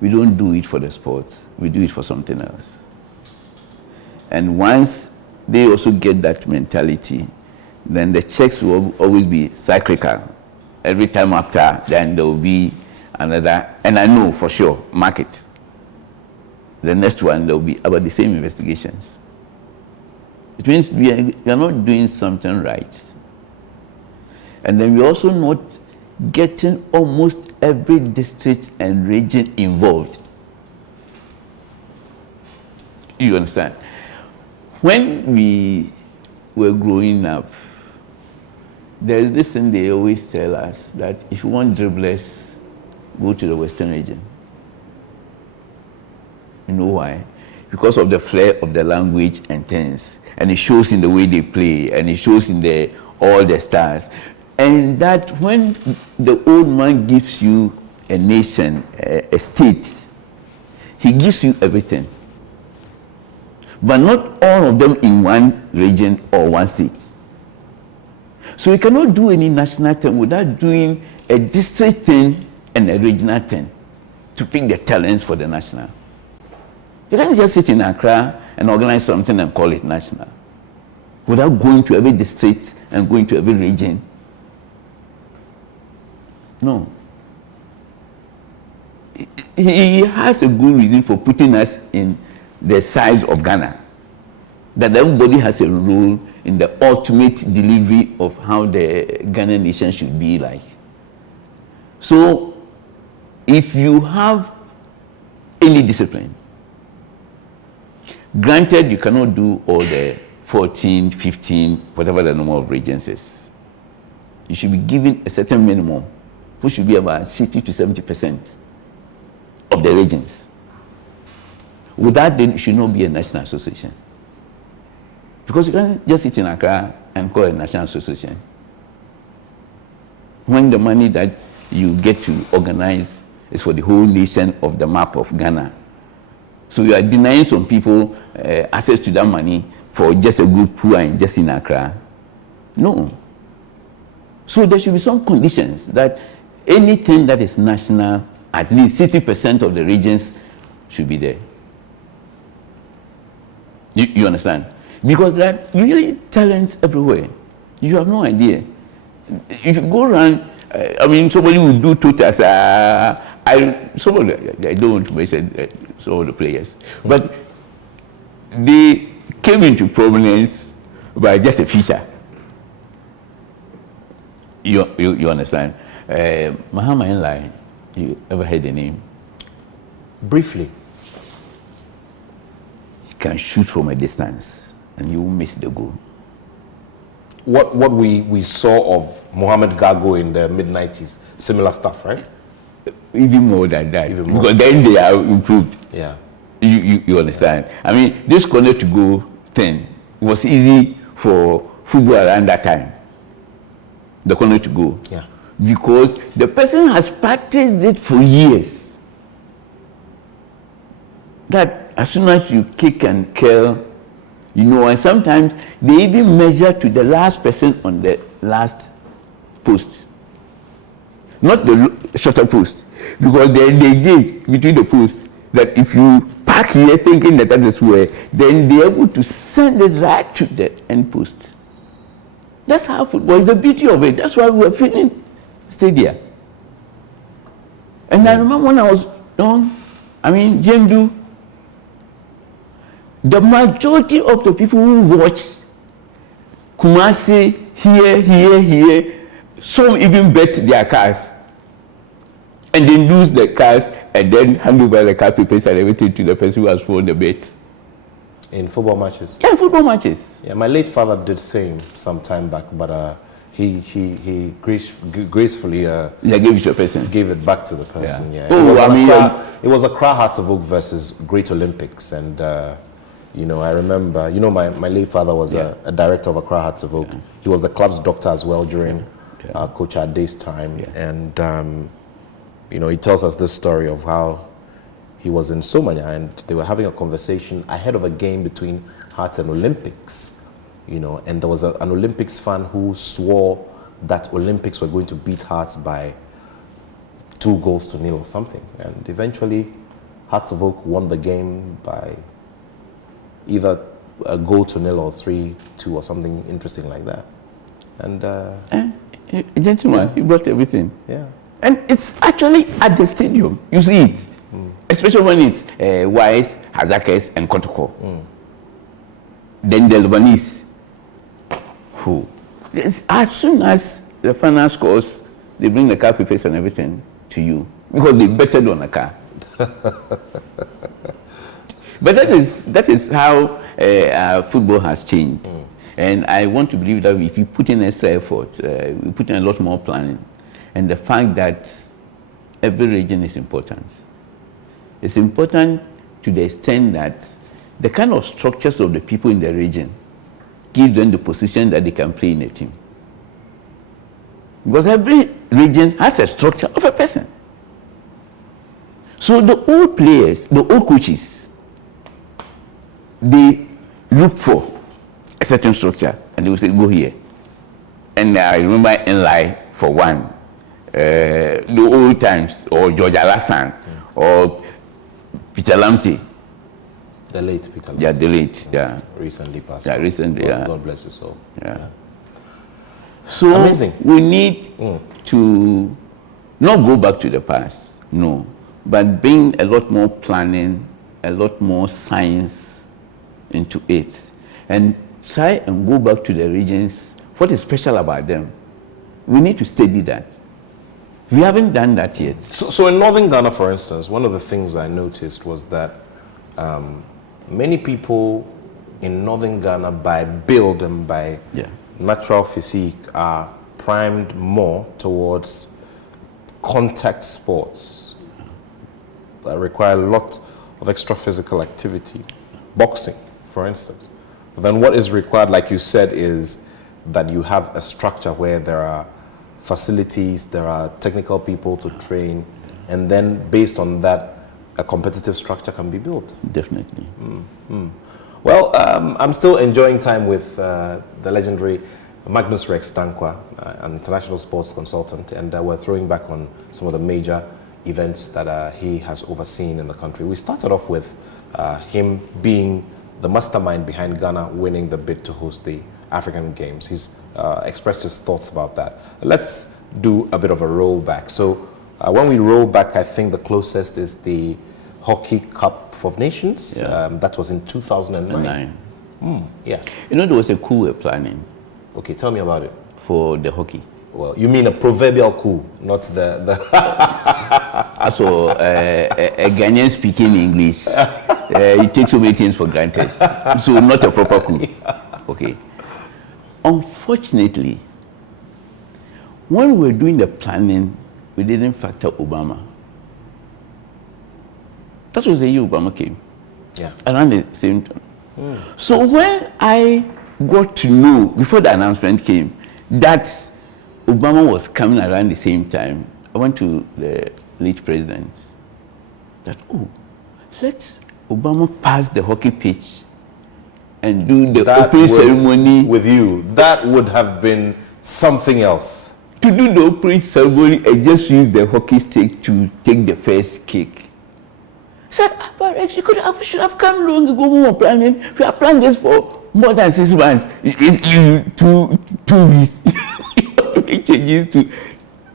we don't do it for the sports, we do it for something else. And once they also get that mentality, then the checks will always be cyclical. every time after, then there will be another, and I know for sure, market. The next one, there will be about the same investigations. It means we are not doing something right. And then we're also not getting almost every district and region involved. You understand? When we were growing up, there's this thing they always tell us, that if you want dribblers, go to the Western region. You know why? Because of the flair of the language and things. And it shows in the way they play, and it shows in all the stars. And that when the old man gives you a nation, a state, he gives you everything. But not all of them in one region or one state. So you cannot do any national thing without doing a district thing and a regional thing to pick the talents for the national. You can't just sit in Accra and organize something and call it national without going to every district and going to every region. No. He has a good reason for putting us in the size of Ghana. That everybody has a role in the ultimate delivery of how the Ghanaian nation should be like. So, if you have any discipline, granted you cannot do all the 14, 15, whatever the number of regions is. You should be given a certain minimum, which should be about 60 to 70% of the regions. Without that, it should not be a national association. Because you can't just sit in Accra and call it a national association. When the money that you get to organize is for the whole nation of the map of Ghana. So you are denying some people access to that money for just a group who are just in Accra. No. So there should be some conditions that anything that is national, at least 60% of the regions should be there. You understand? Because there are really talents everywhere. You have no idea. If you go around, somebody will do tutors. I don't want to mention some of the players, but they came into prominence by just a feature. You understand? Mahama Enlai, you ever heard the name? Briefly. He can shoot from a distance and you will miss the goal. What we saw of Mohamed Gago in the mid-90s, similar stuff, right? Even more than that. Even more. Because then they are improved. Yeah. You understand? I mean, this corner to go thing was easy for football around that time. The corner to go. Yeah. Because the person has practiced it for years. That as soon as you kick and curl, and sometimes they even measure to the last person on the last post. Not the shorter post. Because they gauge between the posts that if you park here thinking that is where, then they're able to send it right to the end post. That's how football is, the beauty of it. That's why we were feeling stadia. And I remember when I was young, Jendu, the majority of the people who watch Kumasi here, some even bet their cars. And they lose the cars and then hand over the car papers and everything to the person who has won the bet. In football matches? Yeah, football matches. Yeah, my late father did same some time back, but he gracefully gave it to a person. Gave it back to the person. Yeah. Oh, it was Accra Hearts of Oak versus Great Olympics, and I remember. My late father was a director of Accra Hearts of Oak. Yeah. He was the club's doctor as well during Coach Ade's time, and he tells us this story of how he was in Somanya and they were having a conversation ahead of a game between Hearts and Olympics, and there was an Olympics fan who swore that Olympics were going to beat Hearts by 2-0 or something. And eventually, Hearts of Oak won the game by either a 0-0 or 3-2 or something interesting like that. And A gentleman, he brought everything. Yeah. And it's actually at the stadium. You see it. Especially when it's Wise, Hazakes, and Kotoko. Then the Lebanese. Who? As soon as the final scores, they bring the car papers and everything to you. Because they betted on the car. But that is how football has changed. And I want to believe that if you put in extra effort, we put in a lot more planning. And the fact that every region is important. It's important to the extent that the kind of structures of the people in the region give them the position that they can play in a team. Because every region has a structure of a person. So the old players, the old coaches, they look for a certain structure and they will say, go here. And I remember Enlai, for one, the old times, or George Alassane, or Peter Lamte. The late Peter Lamte. Yeah, the late, yeah. Recently passed. Yeah, recently, yeah. God bless his soul. Yeah. So amazing. We need to not go back to the past, no, but bring a lot more planning, a lot more science into it, and try and go back to the regions. What is special about them? We need to study that. We haven't done that yet. So in Northern Ghana, for instance, one of the things I noticed was that many people in Northern Ghana, by build and by natural physique, are primed more towards contact sports that require a lot of extra physical activity. Boxing, for instance. But then what is required, like you said, is that you have a structure where there are facilities, there are technical people to train, and then based on that, a competitive structure can be built. Definitely. Well, I'm still enjoying time with the legendary Magnus Rex Danquah, an international sports consultant, and we're throwing back on some of the major events that he has overseen in the country. We started off with him being the mastermind behind Ghana winning the bid to host the African Games. He's expressed his thoughts about that. Let's do a bit of a rollback. So when we roll back, I think the closest is the Hockey Cup of Nations. That was in 2009. Yeah. You know, there was a coup we're planning. Okay, tell me about it. For the hockey. Well, you mean a proverbial coup, not the... Also, a Ghanaian speaking English, you take so many things for granted. So not a proper coup. Okay. Unfortunately, when we were doing the planning, we didn't factor Obama. That was the year Obama came. Yeah. Around the same time. So when I got to know, before the announcement came, that Obama was coming around the same time, I went to the late president that, let Obama pass the hockey pitch and do the opening ceremony with you. That would have been something else. To do the opening ceremony and just use the hockey stick to take the first kick. I said, but Rex, you should have come long ago. We were planning. We have planned this for more than 6 months. Two weeks. You have to make changes to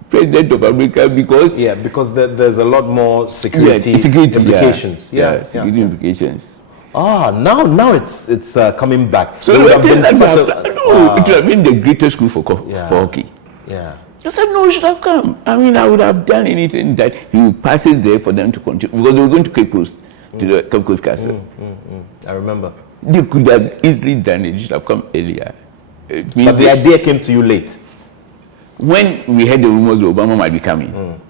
President of America because there's a lot more security implications. Security implications. Now it's coming back. So it would have been the greatest school for hockey. Yeah. I said, no, we should have come. I mean, I would have done anything that he passes there for them to continue. Because they were going to Cape Coast, to the Cape Coast Castle. I remember. They could have easily done it. They should have come earlier. But the idea came to you late. When we heard the rumors that Obama might be coming.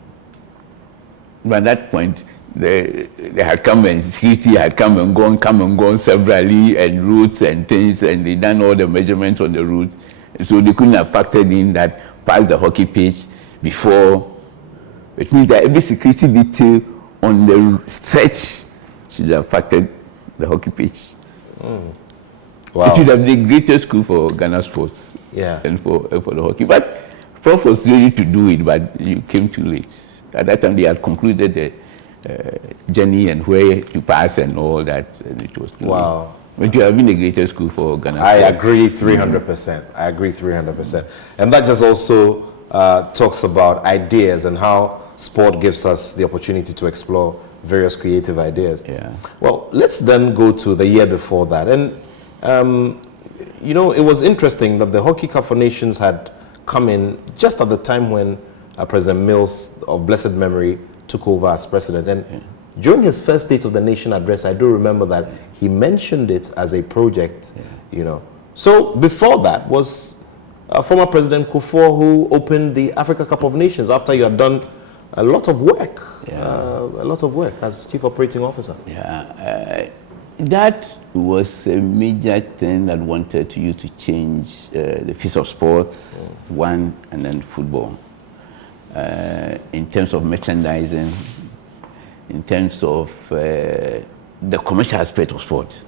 But at that point, they had come and security had come and gone severally, and routes and things, and they done all the measurements on the routes. So they couldn't have factored in that past the hockey pitch before. It means that every security detail on the stretch should have factored the hockey pitch. Wow. It would have been the greatest coup for Ghana sports and for the hockey. But Prof was ready to do it, but you came too late. At that time, they had concluded the journey and where to pass and all that, and it was too late. But you have been the greatest school for Ghana. I agree 300%. I agree 300%. And that just also talks about ideas and how sport gives us the opportunity to explore various creative ideas. Yeah. Well, let's then go to the year before that. And, you know, it was interesting that the Hockey Cup for Nations had come in just at the time when President Mills of blessed memory took over as president. And during his first State of the Nation address, I do remember that he mentioned it as a project, you know. So before that was former President Kufuor, who opened the Africa Cup of Nations after you had done a lot of work, as Chief Operating Officer. Yeah, that was a major thing that wanted to use to change the face of sports, one, and then football. In terms of merchandising, in terms of the commercial aspect of sports.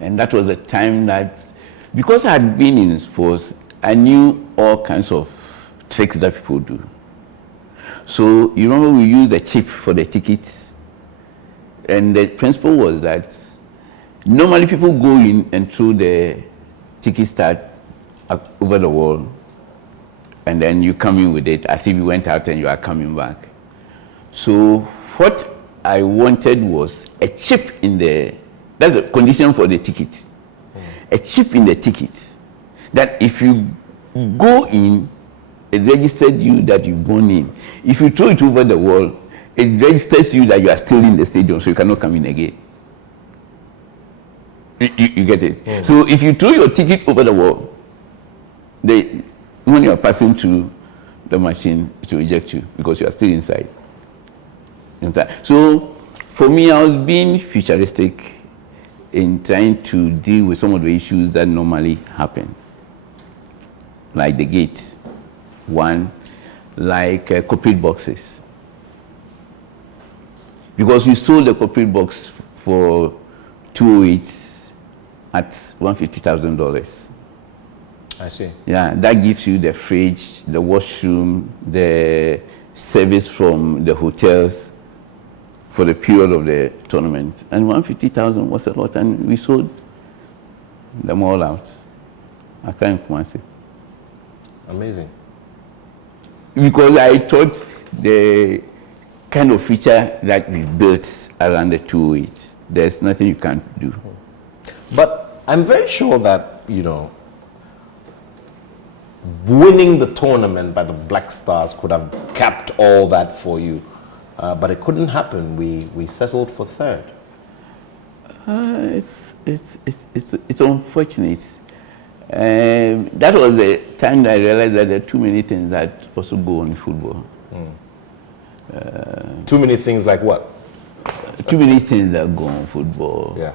And that was a time that, because I had been in sports, I knew all kinds of tricks that people do. So you remember we used the chip for the tickets, and the principle was that normally people go in and throw the ticket start over the wall, and then you come in with it as if you went out and you are coming back. So what I wanted was a chip in the, that's the condition for the ticket, a chip in the ticket, that if you go in, it registers you that you've gone in. If you throw it over the wall, it registers you that you are still in the stadium, so you cannot come in again. You get it? So if you throw your ticket over the wall, when you are passing through the machine, it will reject you because you are still inside. So for me, I was being futuristic in trying to deal with some of the issues that normally happen, like the gate, one, like corporate boxes. Because we sold the corporate box for 208 at $150,000. I see. Yeah, that gives you the fridge, the washroom, the service from the hotels for the period of the tournament. And 150,000 was a lot, and we sold them all out. I can't say. Amazing. Because I thought the kind of feature that we built around the 208, there's nothing you can't do. But I'm very sure that, you know, winning the tournament by the Black Stars could have capped all that for you. But it couldn't happen. We settled for third. It's unfortunate. That was the time that I realized that there are too many things that also go on in football. Too many things like what? Too many things that go on in football. Yeah.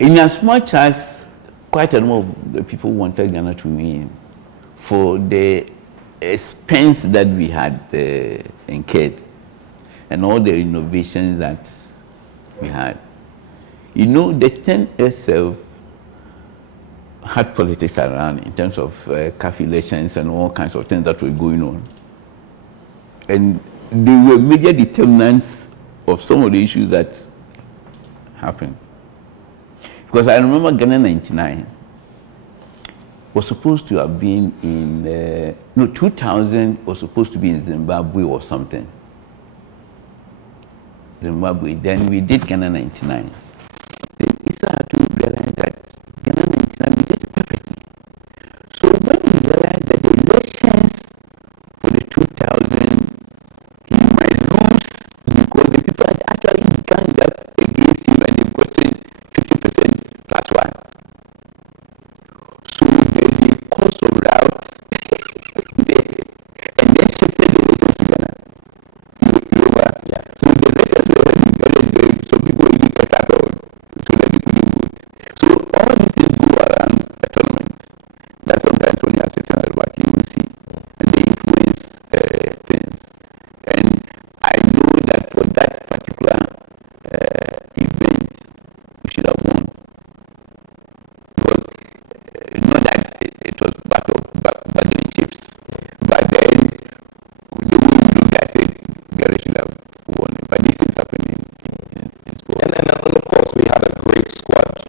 In as much as quite a number of the people wanted Ghana to win, for the expense that we had incurred and all the innovations that we had. You know, the 10 itself had politics around in terms of calculations and all kinds of things that were going on. And they were major determinants of some of the issues that happened. Because I remember Ghana 99 was supposed to have been in, 2000 was supposed to be in Zimbabwe or something. Zimbabwe. Then we did Ghana 99. Then Issa had to realize that Ghana 99 we did it perfectly. So when we realized that the elections for the 2000, he might lose because the people had actually ganged up against him and they've gotten 50% plus one. So the cost of routes and then shifted the elections to Ghana. Yeah. So the elections were already very, so people really cut out so that they couldn't vote. So all these things go around a tournament. That sometimes when you are sitting at the back, you will see, and they influence things. And I know that for that particular event, we should have won. Because not that it was battling chips, but then the way we look at it, Ghana should have won. But these things happen in sport. And of course, we had a great squad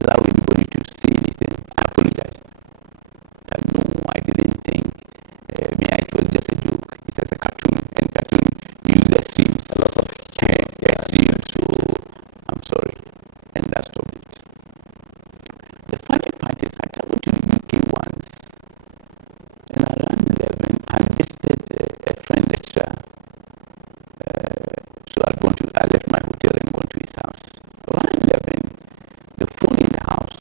allow anybody to say anything. I apologized. No, I didn't think. It was just a joke. It's just a cartoon, and cartoon use extremes, a lot of extremes. So I'm sorry, and that stopped it. The funny part is, I traveled to the UK once, and around 11, I visited a friend lecturer. So I left my hotel and gone to his house. Around 11, the phone in the house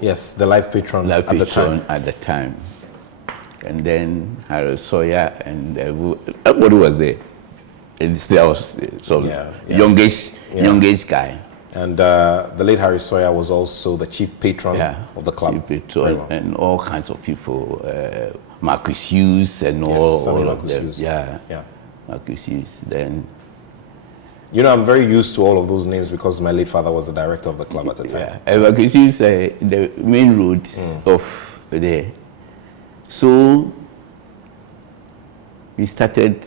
Yes, the life patron Life at the patron time. at the time. And then Harold Sawyer and everybody was there. And still I was youngish guy. And the late Harry Sawyer was also the chief patron of the club. Chief patron and all kinds of people. Marcus Hughes and all of them. Hughes. Yeah. Marcus Hughes. Then, you know, I'm very used to all of those names because my late father was the director of the club at the time. Yeah, and Marcus Hughes, the main road of there. So we started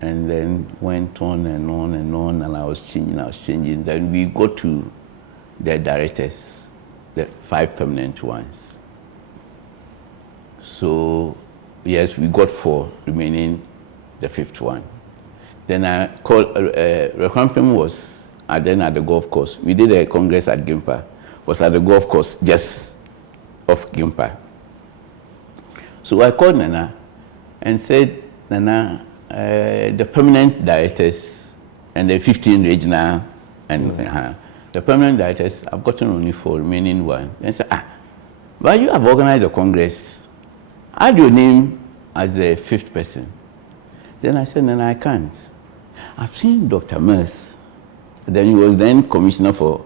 and then went on and on and on, and I was changing. Then we got to the directors, the 5 permanent ones. So yes, we got 4, remaining the 5th one. Then I called, Recruitment was then at the golf course. We did a congress at Gimpa, was at the golf course, just off Gimpa. So I called Nana and said, Nana, the permanent directors and the 15 regional and the permanent directors, I've gotten only 4, remaining 1. And I said, but you have organized a congress. Add your name as the 5th person. Then I said, Nana, I can't. I've seen Dr. Mills. Then he was then commissioner for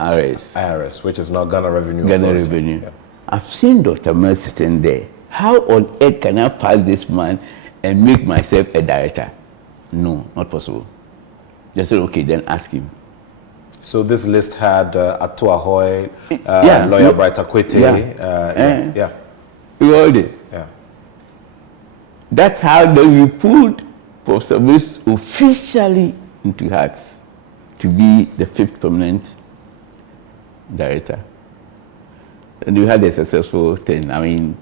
IRS. IRS, which is now Ghana Revenue Ghana Authority. Revenue. Yeah. I've seen Dr. Mills sitting there. How on earth can I pass this man and make myself a director? No, not possible. They said, okay, then ask him. So this list had Attoh, lawyer Bright Akwete. We all did. Yeah. That's how then we pulled Professor Mills officially into Hearts to be the 5th permanent director. And we had a successful thing. I mean,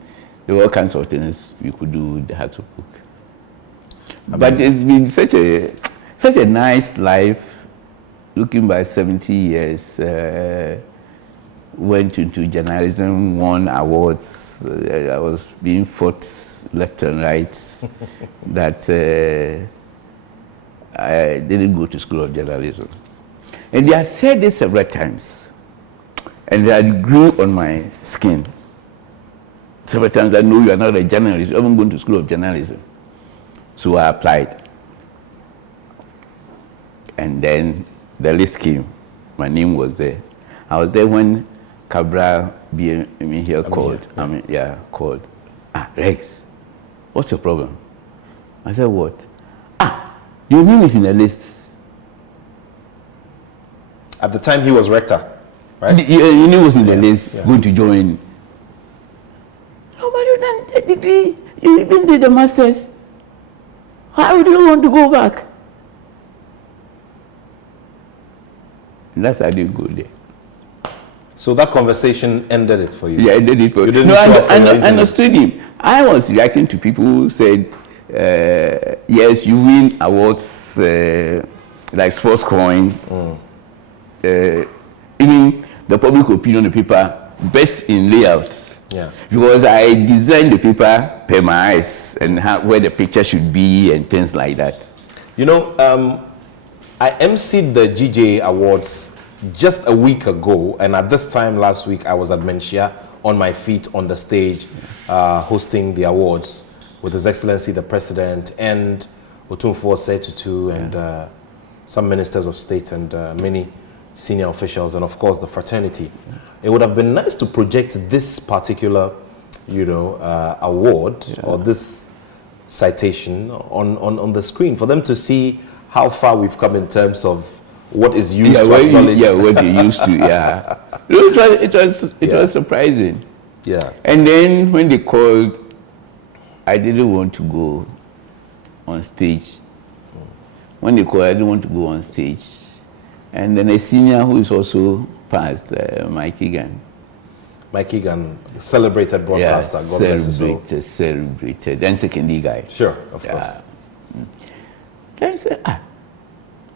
there were all kinds of things we could do with the Hearts of Oak. But it's been such a nice life, looking back 70 years. Went into journalism, won awards. I was being fought left and right that I didn't go to school of journalism. And they have said this several times. And that grew on my skin. Several times I know you are not a journalist, you haven't gone to school of journalism. So I applied. And then the list came. My name was there. I was there when Cabral here called. Called. Rex, what's your problem? I said, what? Your name is in the list. At the time he was rector, right? Your name was in the list, going to join. Oh, but you done a degree, you even did the masters. Why would you want to go back? And that's how I didn't go there. So that conversation ended it for you? Yeah, ended it for you. You didn't show up for your interview? I understood him. I was reacting to people who said, yes, you win awards like Sports Coin. Even the public opinion of the paper, best in layouts. Yeah. Because I designed the paper per my eyes and where the picture should be and things like that. You know, I emceed the GJ Awards just a week ago, and at this time last week I was at Menchia on my feet on the stage hosting the awards with His Excellency the President and Otumfuo Setutu and some ministers of state and many senior officials and of course the fraternity. It would have been nice to project this particular, award or this citation on the screen for them to see how far we've come in terms of what is used to acknowledge. What you used to, It was surprising. Yeah. And then when they called, I didn't want to go on stage. When they called, I didn't want to go on stage. And then a senior who is also passed, Mike Egan. Mike Egan, celebrated broadcaster, God bless his soul. Celebrated. And secondary guy. Sure, of course. Then I said,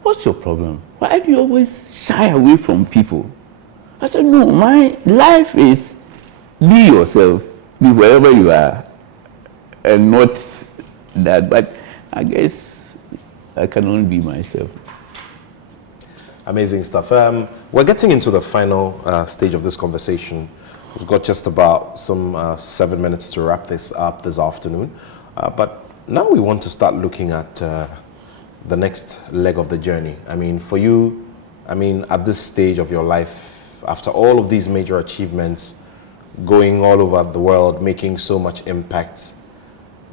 what's your problem? Why do you always shy away from people? I said, no, my life is be yourself, be wherever you are, and not that. But I guess I can only be myself. Amazing stuff. We're getting into the final stage of this conversation. We've got just about some 7 minutes to wrap this up this afternoon. But now we want to start looking at the next leg of the journey. I mean, for you, I mean, at this stage of your life, after all of these major achievements, going all over the world, making so much impact,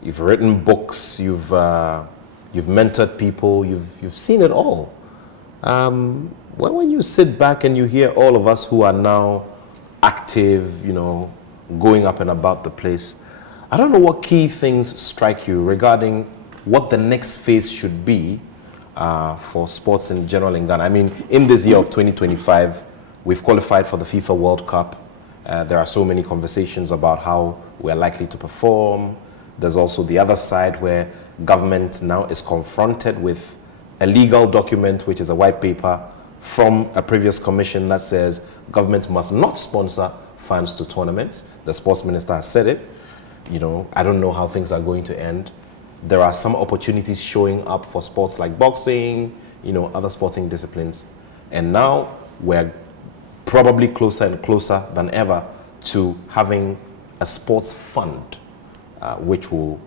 you've written books, you've mentored people, you've seen it all. When you sit back and you hear all of us who are now active, you know, going up and about the place, I don't know what key things strike you regarding what the next phase should be for sports in general in Ghana. I mean, in this year of 2025, we've qualified for the FIFA World Cup. There are so many conversations about how we're likely to perform. There's also the other side where government now is confronted with a legal document, which is a white paper from a previous commission that says government must not sponsor funds to tournaments. The sports minister has said it. You know, I don't know how things are going to end. There are some opportunities showing up for sports like boxing, you know, other sporting disciplines. And now we're probably closer and closer than ever to having a sports fund, which will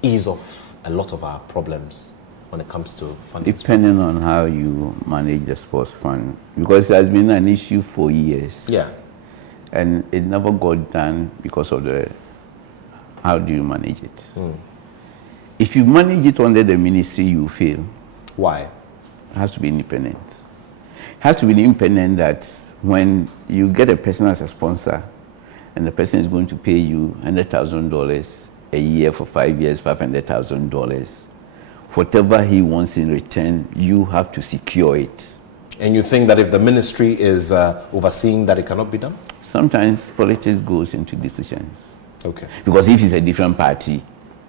ease off a lot of our problems when it comes to funding. Depending on how you manage the sports fund, because it has been an issue for years. Yeah. And it never got done because of the how do you manage it. If you manage it under the ministry, you fail. Why? It has to be independent. It has to be independent that when you get a person as a sponsor and the person is going to pay you $100,000 a year for 5 years, $500,000, whatever he wants in return, you have to secure it. And you think that if the ministry is overseeing that, it cannot be done? Sometimes politics goes into decisions. Okay. Because if it's a different party,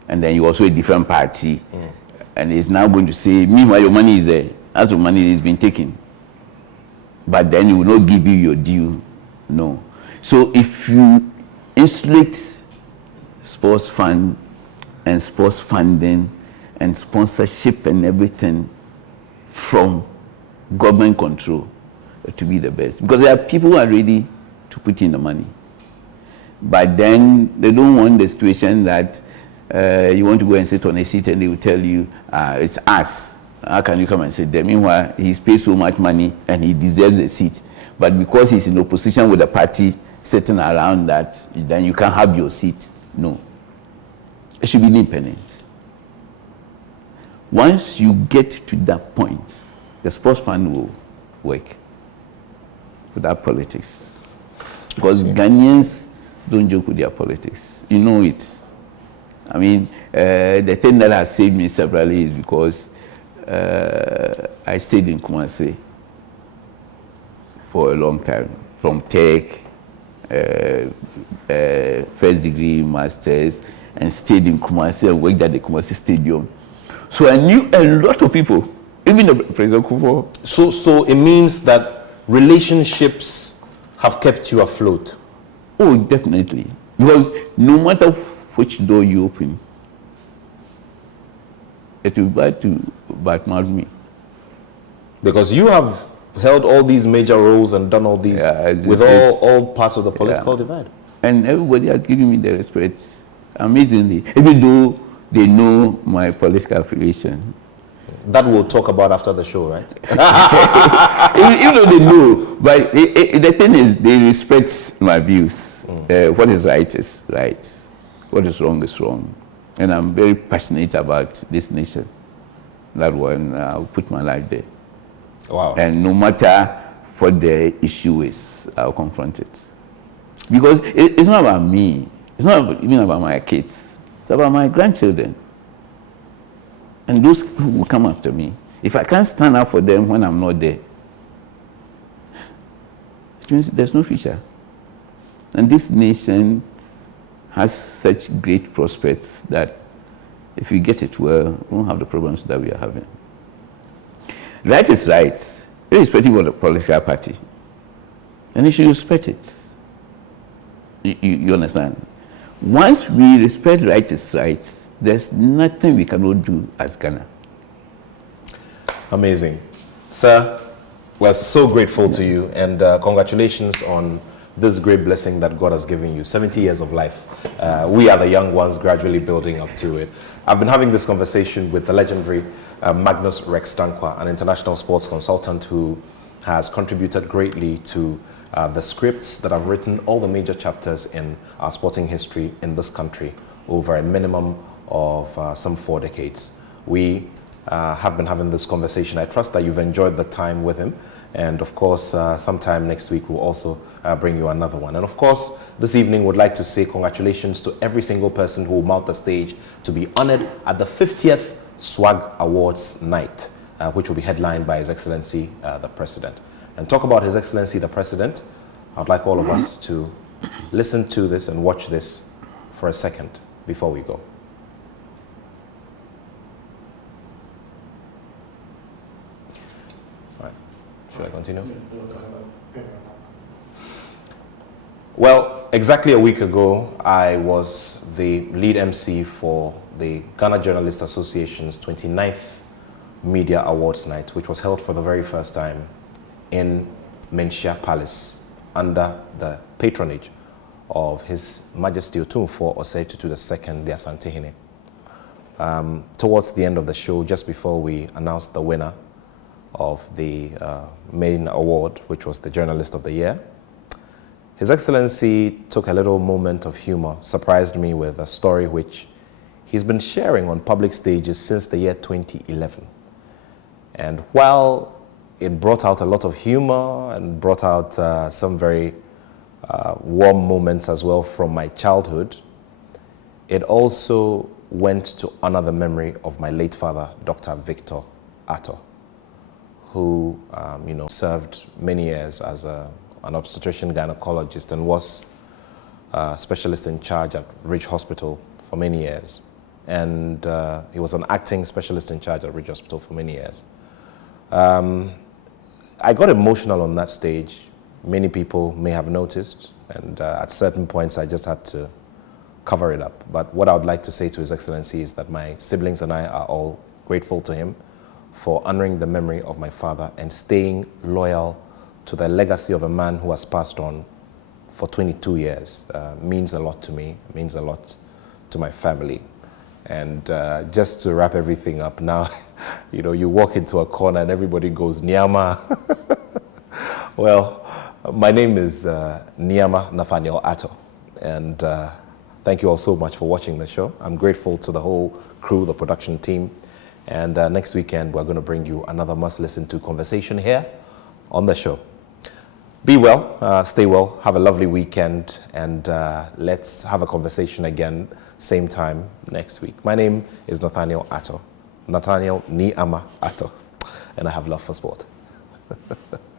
and then you're also a different party, and it's now going to say, meanwhile your money is there, as your money is being taken, but then it will not give you your due. No. So if you insulate sports fund and sports funding and sponsorship and everything from government control, to be the best. Because there are people who are ready to put in the money. But then they don't want the situation that you want to go and sit on a seat and they will tell you, it's us. How can you come and sit there? Meanwhile, he's paid so much money and he deserves a seat. But because he's in opposition with the party sitting around that, then you can't have your seat. No. It should be independent. Once you get to that point, the sports fund will work without politics. Because Ghanaians don't joke with their politics. You know it. I mean, the thing that has saved me severally is because I stayed in Kumasi for a long time, from tech, first degree, masters, and stayed in Kumasi and worked at the Kumasi Stadium. So I knew a lot of people, even the President Kufuor. So it means that relationships have kept you afloat? Oh, definitely. Because no matter which door you open, it will try to badmouth me. Because you have held all these major roles and done all these with all parts of the political divide. And everybody has given me the respect, amazingly, even though they know my political affiliation. That we'll talk about after the show, right? Even though they know, but the thing is, they respect my views. What is right. What is wrong. And I'm very passionate about this nation. That one, I'll put my life there. Wow. And no matter what the issue is, I'll confront it. Because it's not about me. It's not even about my kids. It's about my grandchildren. And those who will come after me. If I can't stand up for them when I'm not there, it means there's no future. And this nation has such great prospects that if we get it well, we won't have the problems that we are having. Right is right, irrespective of the political party. And you should respect it. You understand? Once we respect righteous rights, there's nothing we cannot do as Ghana. Amazing. Sir, we're so grateful to you, and congratulations on this great blessing that God has given you, 70 years of life. We are the young ones gradually building up to it. I've been having this conversation with the legendary Magnus Rex Danquah, an international sports consultant who has contributed greatly to the scripts that have written all the major chapters in our sporting history in this country over a minimum of some 4 decades. We have been having this conversation. I trust that you've enjoyed the time with him. And of course, sometime next week, we'll also bring you another one. And of course, this evening, would like to say congratulations to every single person who will mount the stage to be honored at the 50th SWAG Awards night, which will be headlined by His Excellency, the President. And talk about His Excellency, the President, I'd like all of us to listen to this and watch this for a second before we go. Should I continue? Well, exactly a week ago, I was the lead MC for the Ghana Journalists Association's 29th Media Awards Night, which was held for the very first time in Menchia Palace under the patronage of His Majesty Otumfuo Osei Tutu II, the Asantehene. Towards the end of the show, just before we announced the winner of the main award, which was the Journalist of the Year, His Excellency took a little moment of humor, surprised me with a story which he's been sharing on public stages since the year 2011. And while it brought out a lot of humor and brought out some very warm moments as well from my childhood, it also went to honor the memory of my late father, Dr. Victor Attoh, who served many years as an obstetrician gynecologist and was a specialist in charge at Ridge Hospital for many years. And he was an acting specialist in charge at Ridge Hospital for many years. I got emotional on that stage. Many people may have noticed, and at certain points I just had to cover it up. But what I would like to say to His Excellency is that my siblings and I are all grateful to him for honoring the memory of my father and staying loyal to the legacy of a man who has passed on for 22 years. Means a lot to me, means a lot to my family. And just to wrap everything up now, you walk into a corner and everybody goes, Nyama. Well, my name is Nyama Nathaniel Attoh. And thank you all so much for watching the show. I'm grateful to the whole crew, the production team. And next weekend, we're going to bring you another must-listen-to conversation here on the show. Be well, stay well, have a lovely weekend, and let's have a conversation again, same time next week. My name is Nathaniel Attoh, Nathaniel Niama Attoh, and I have love for sport.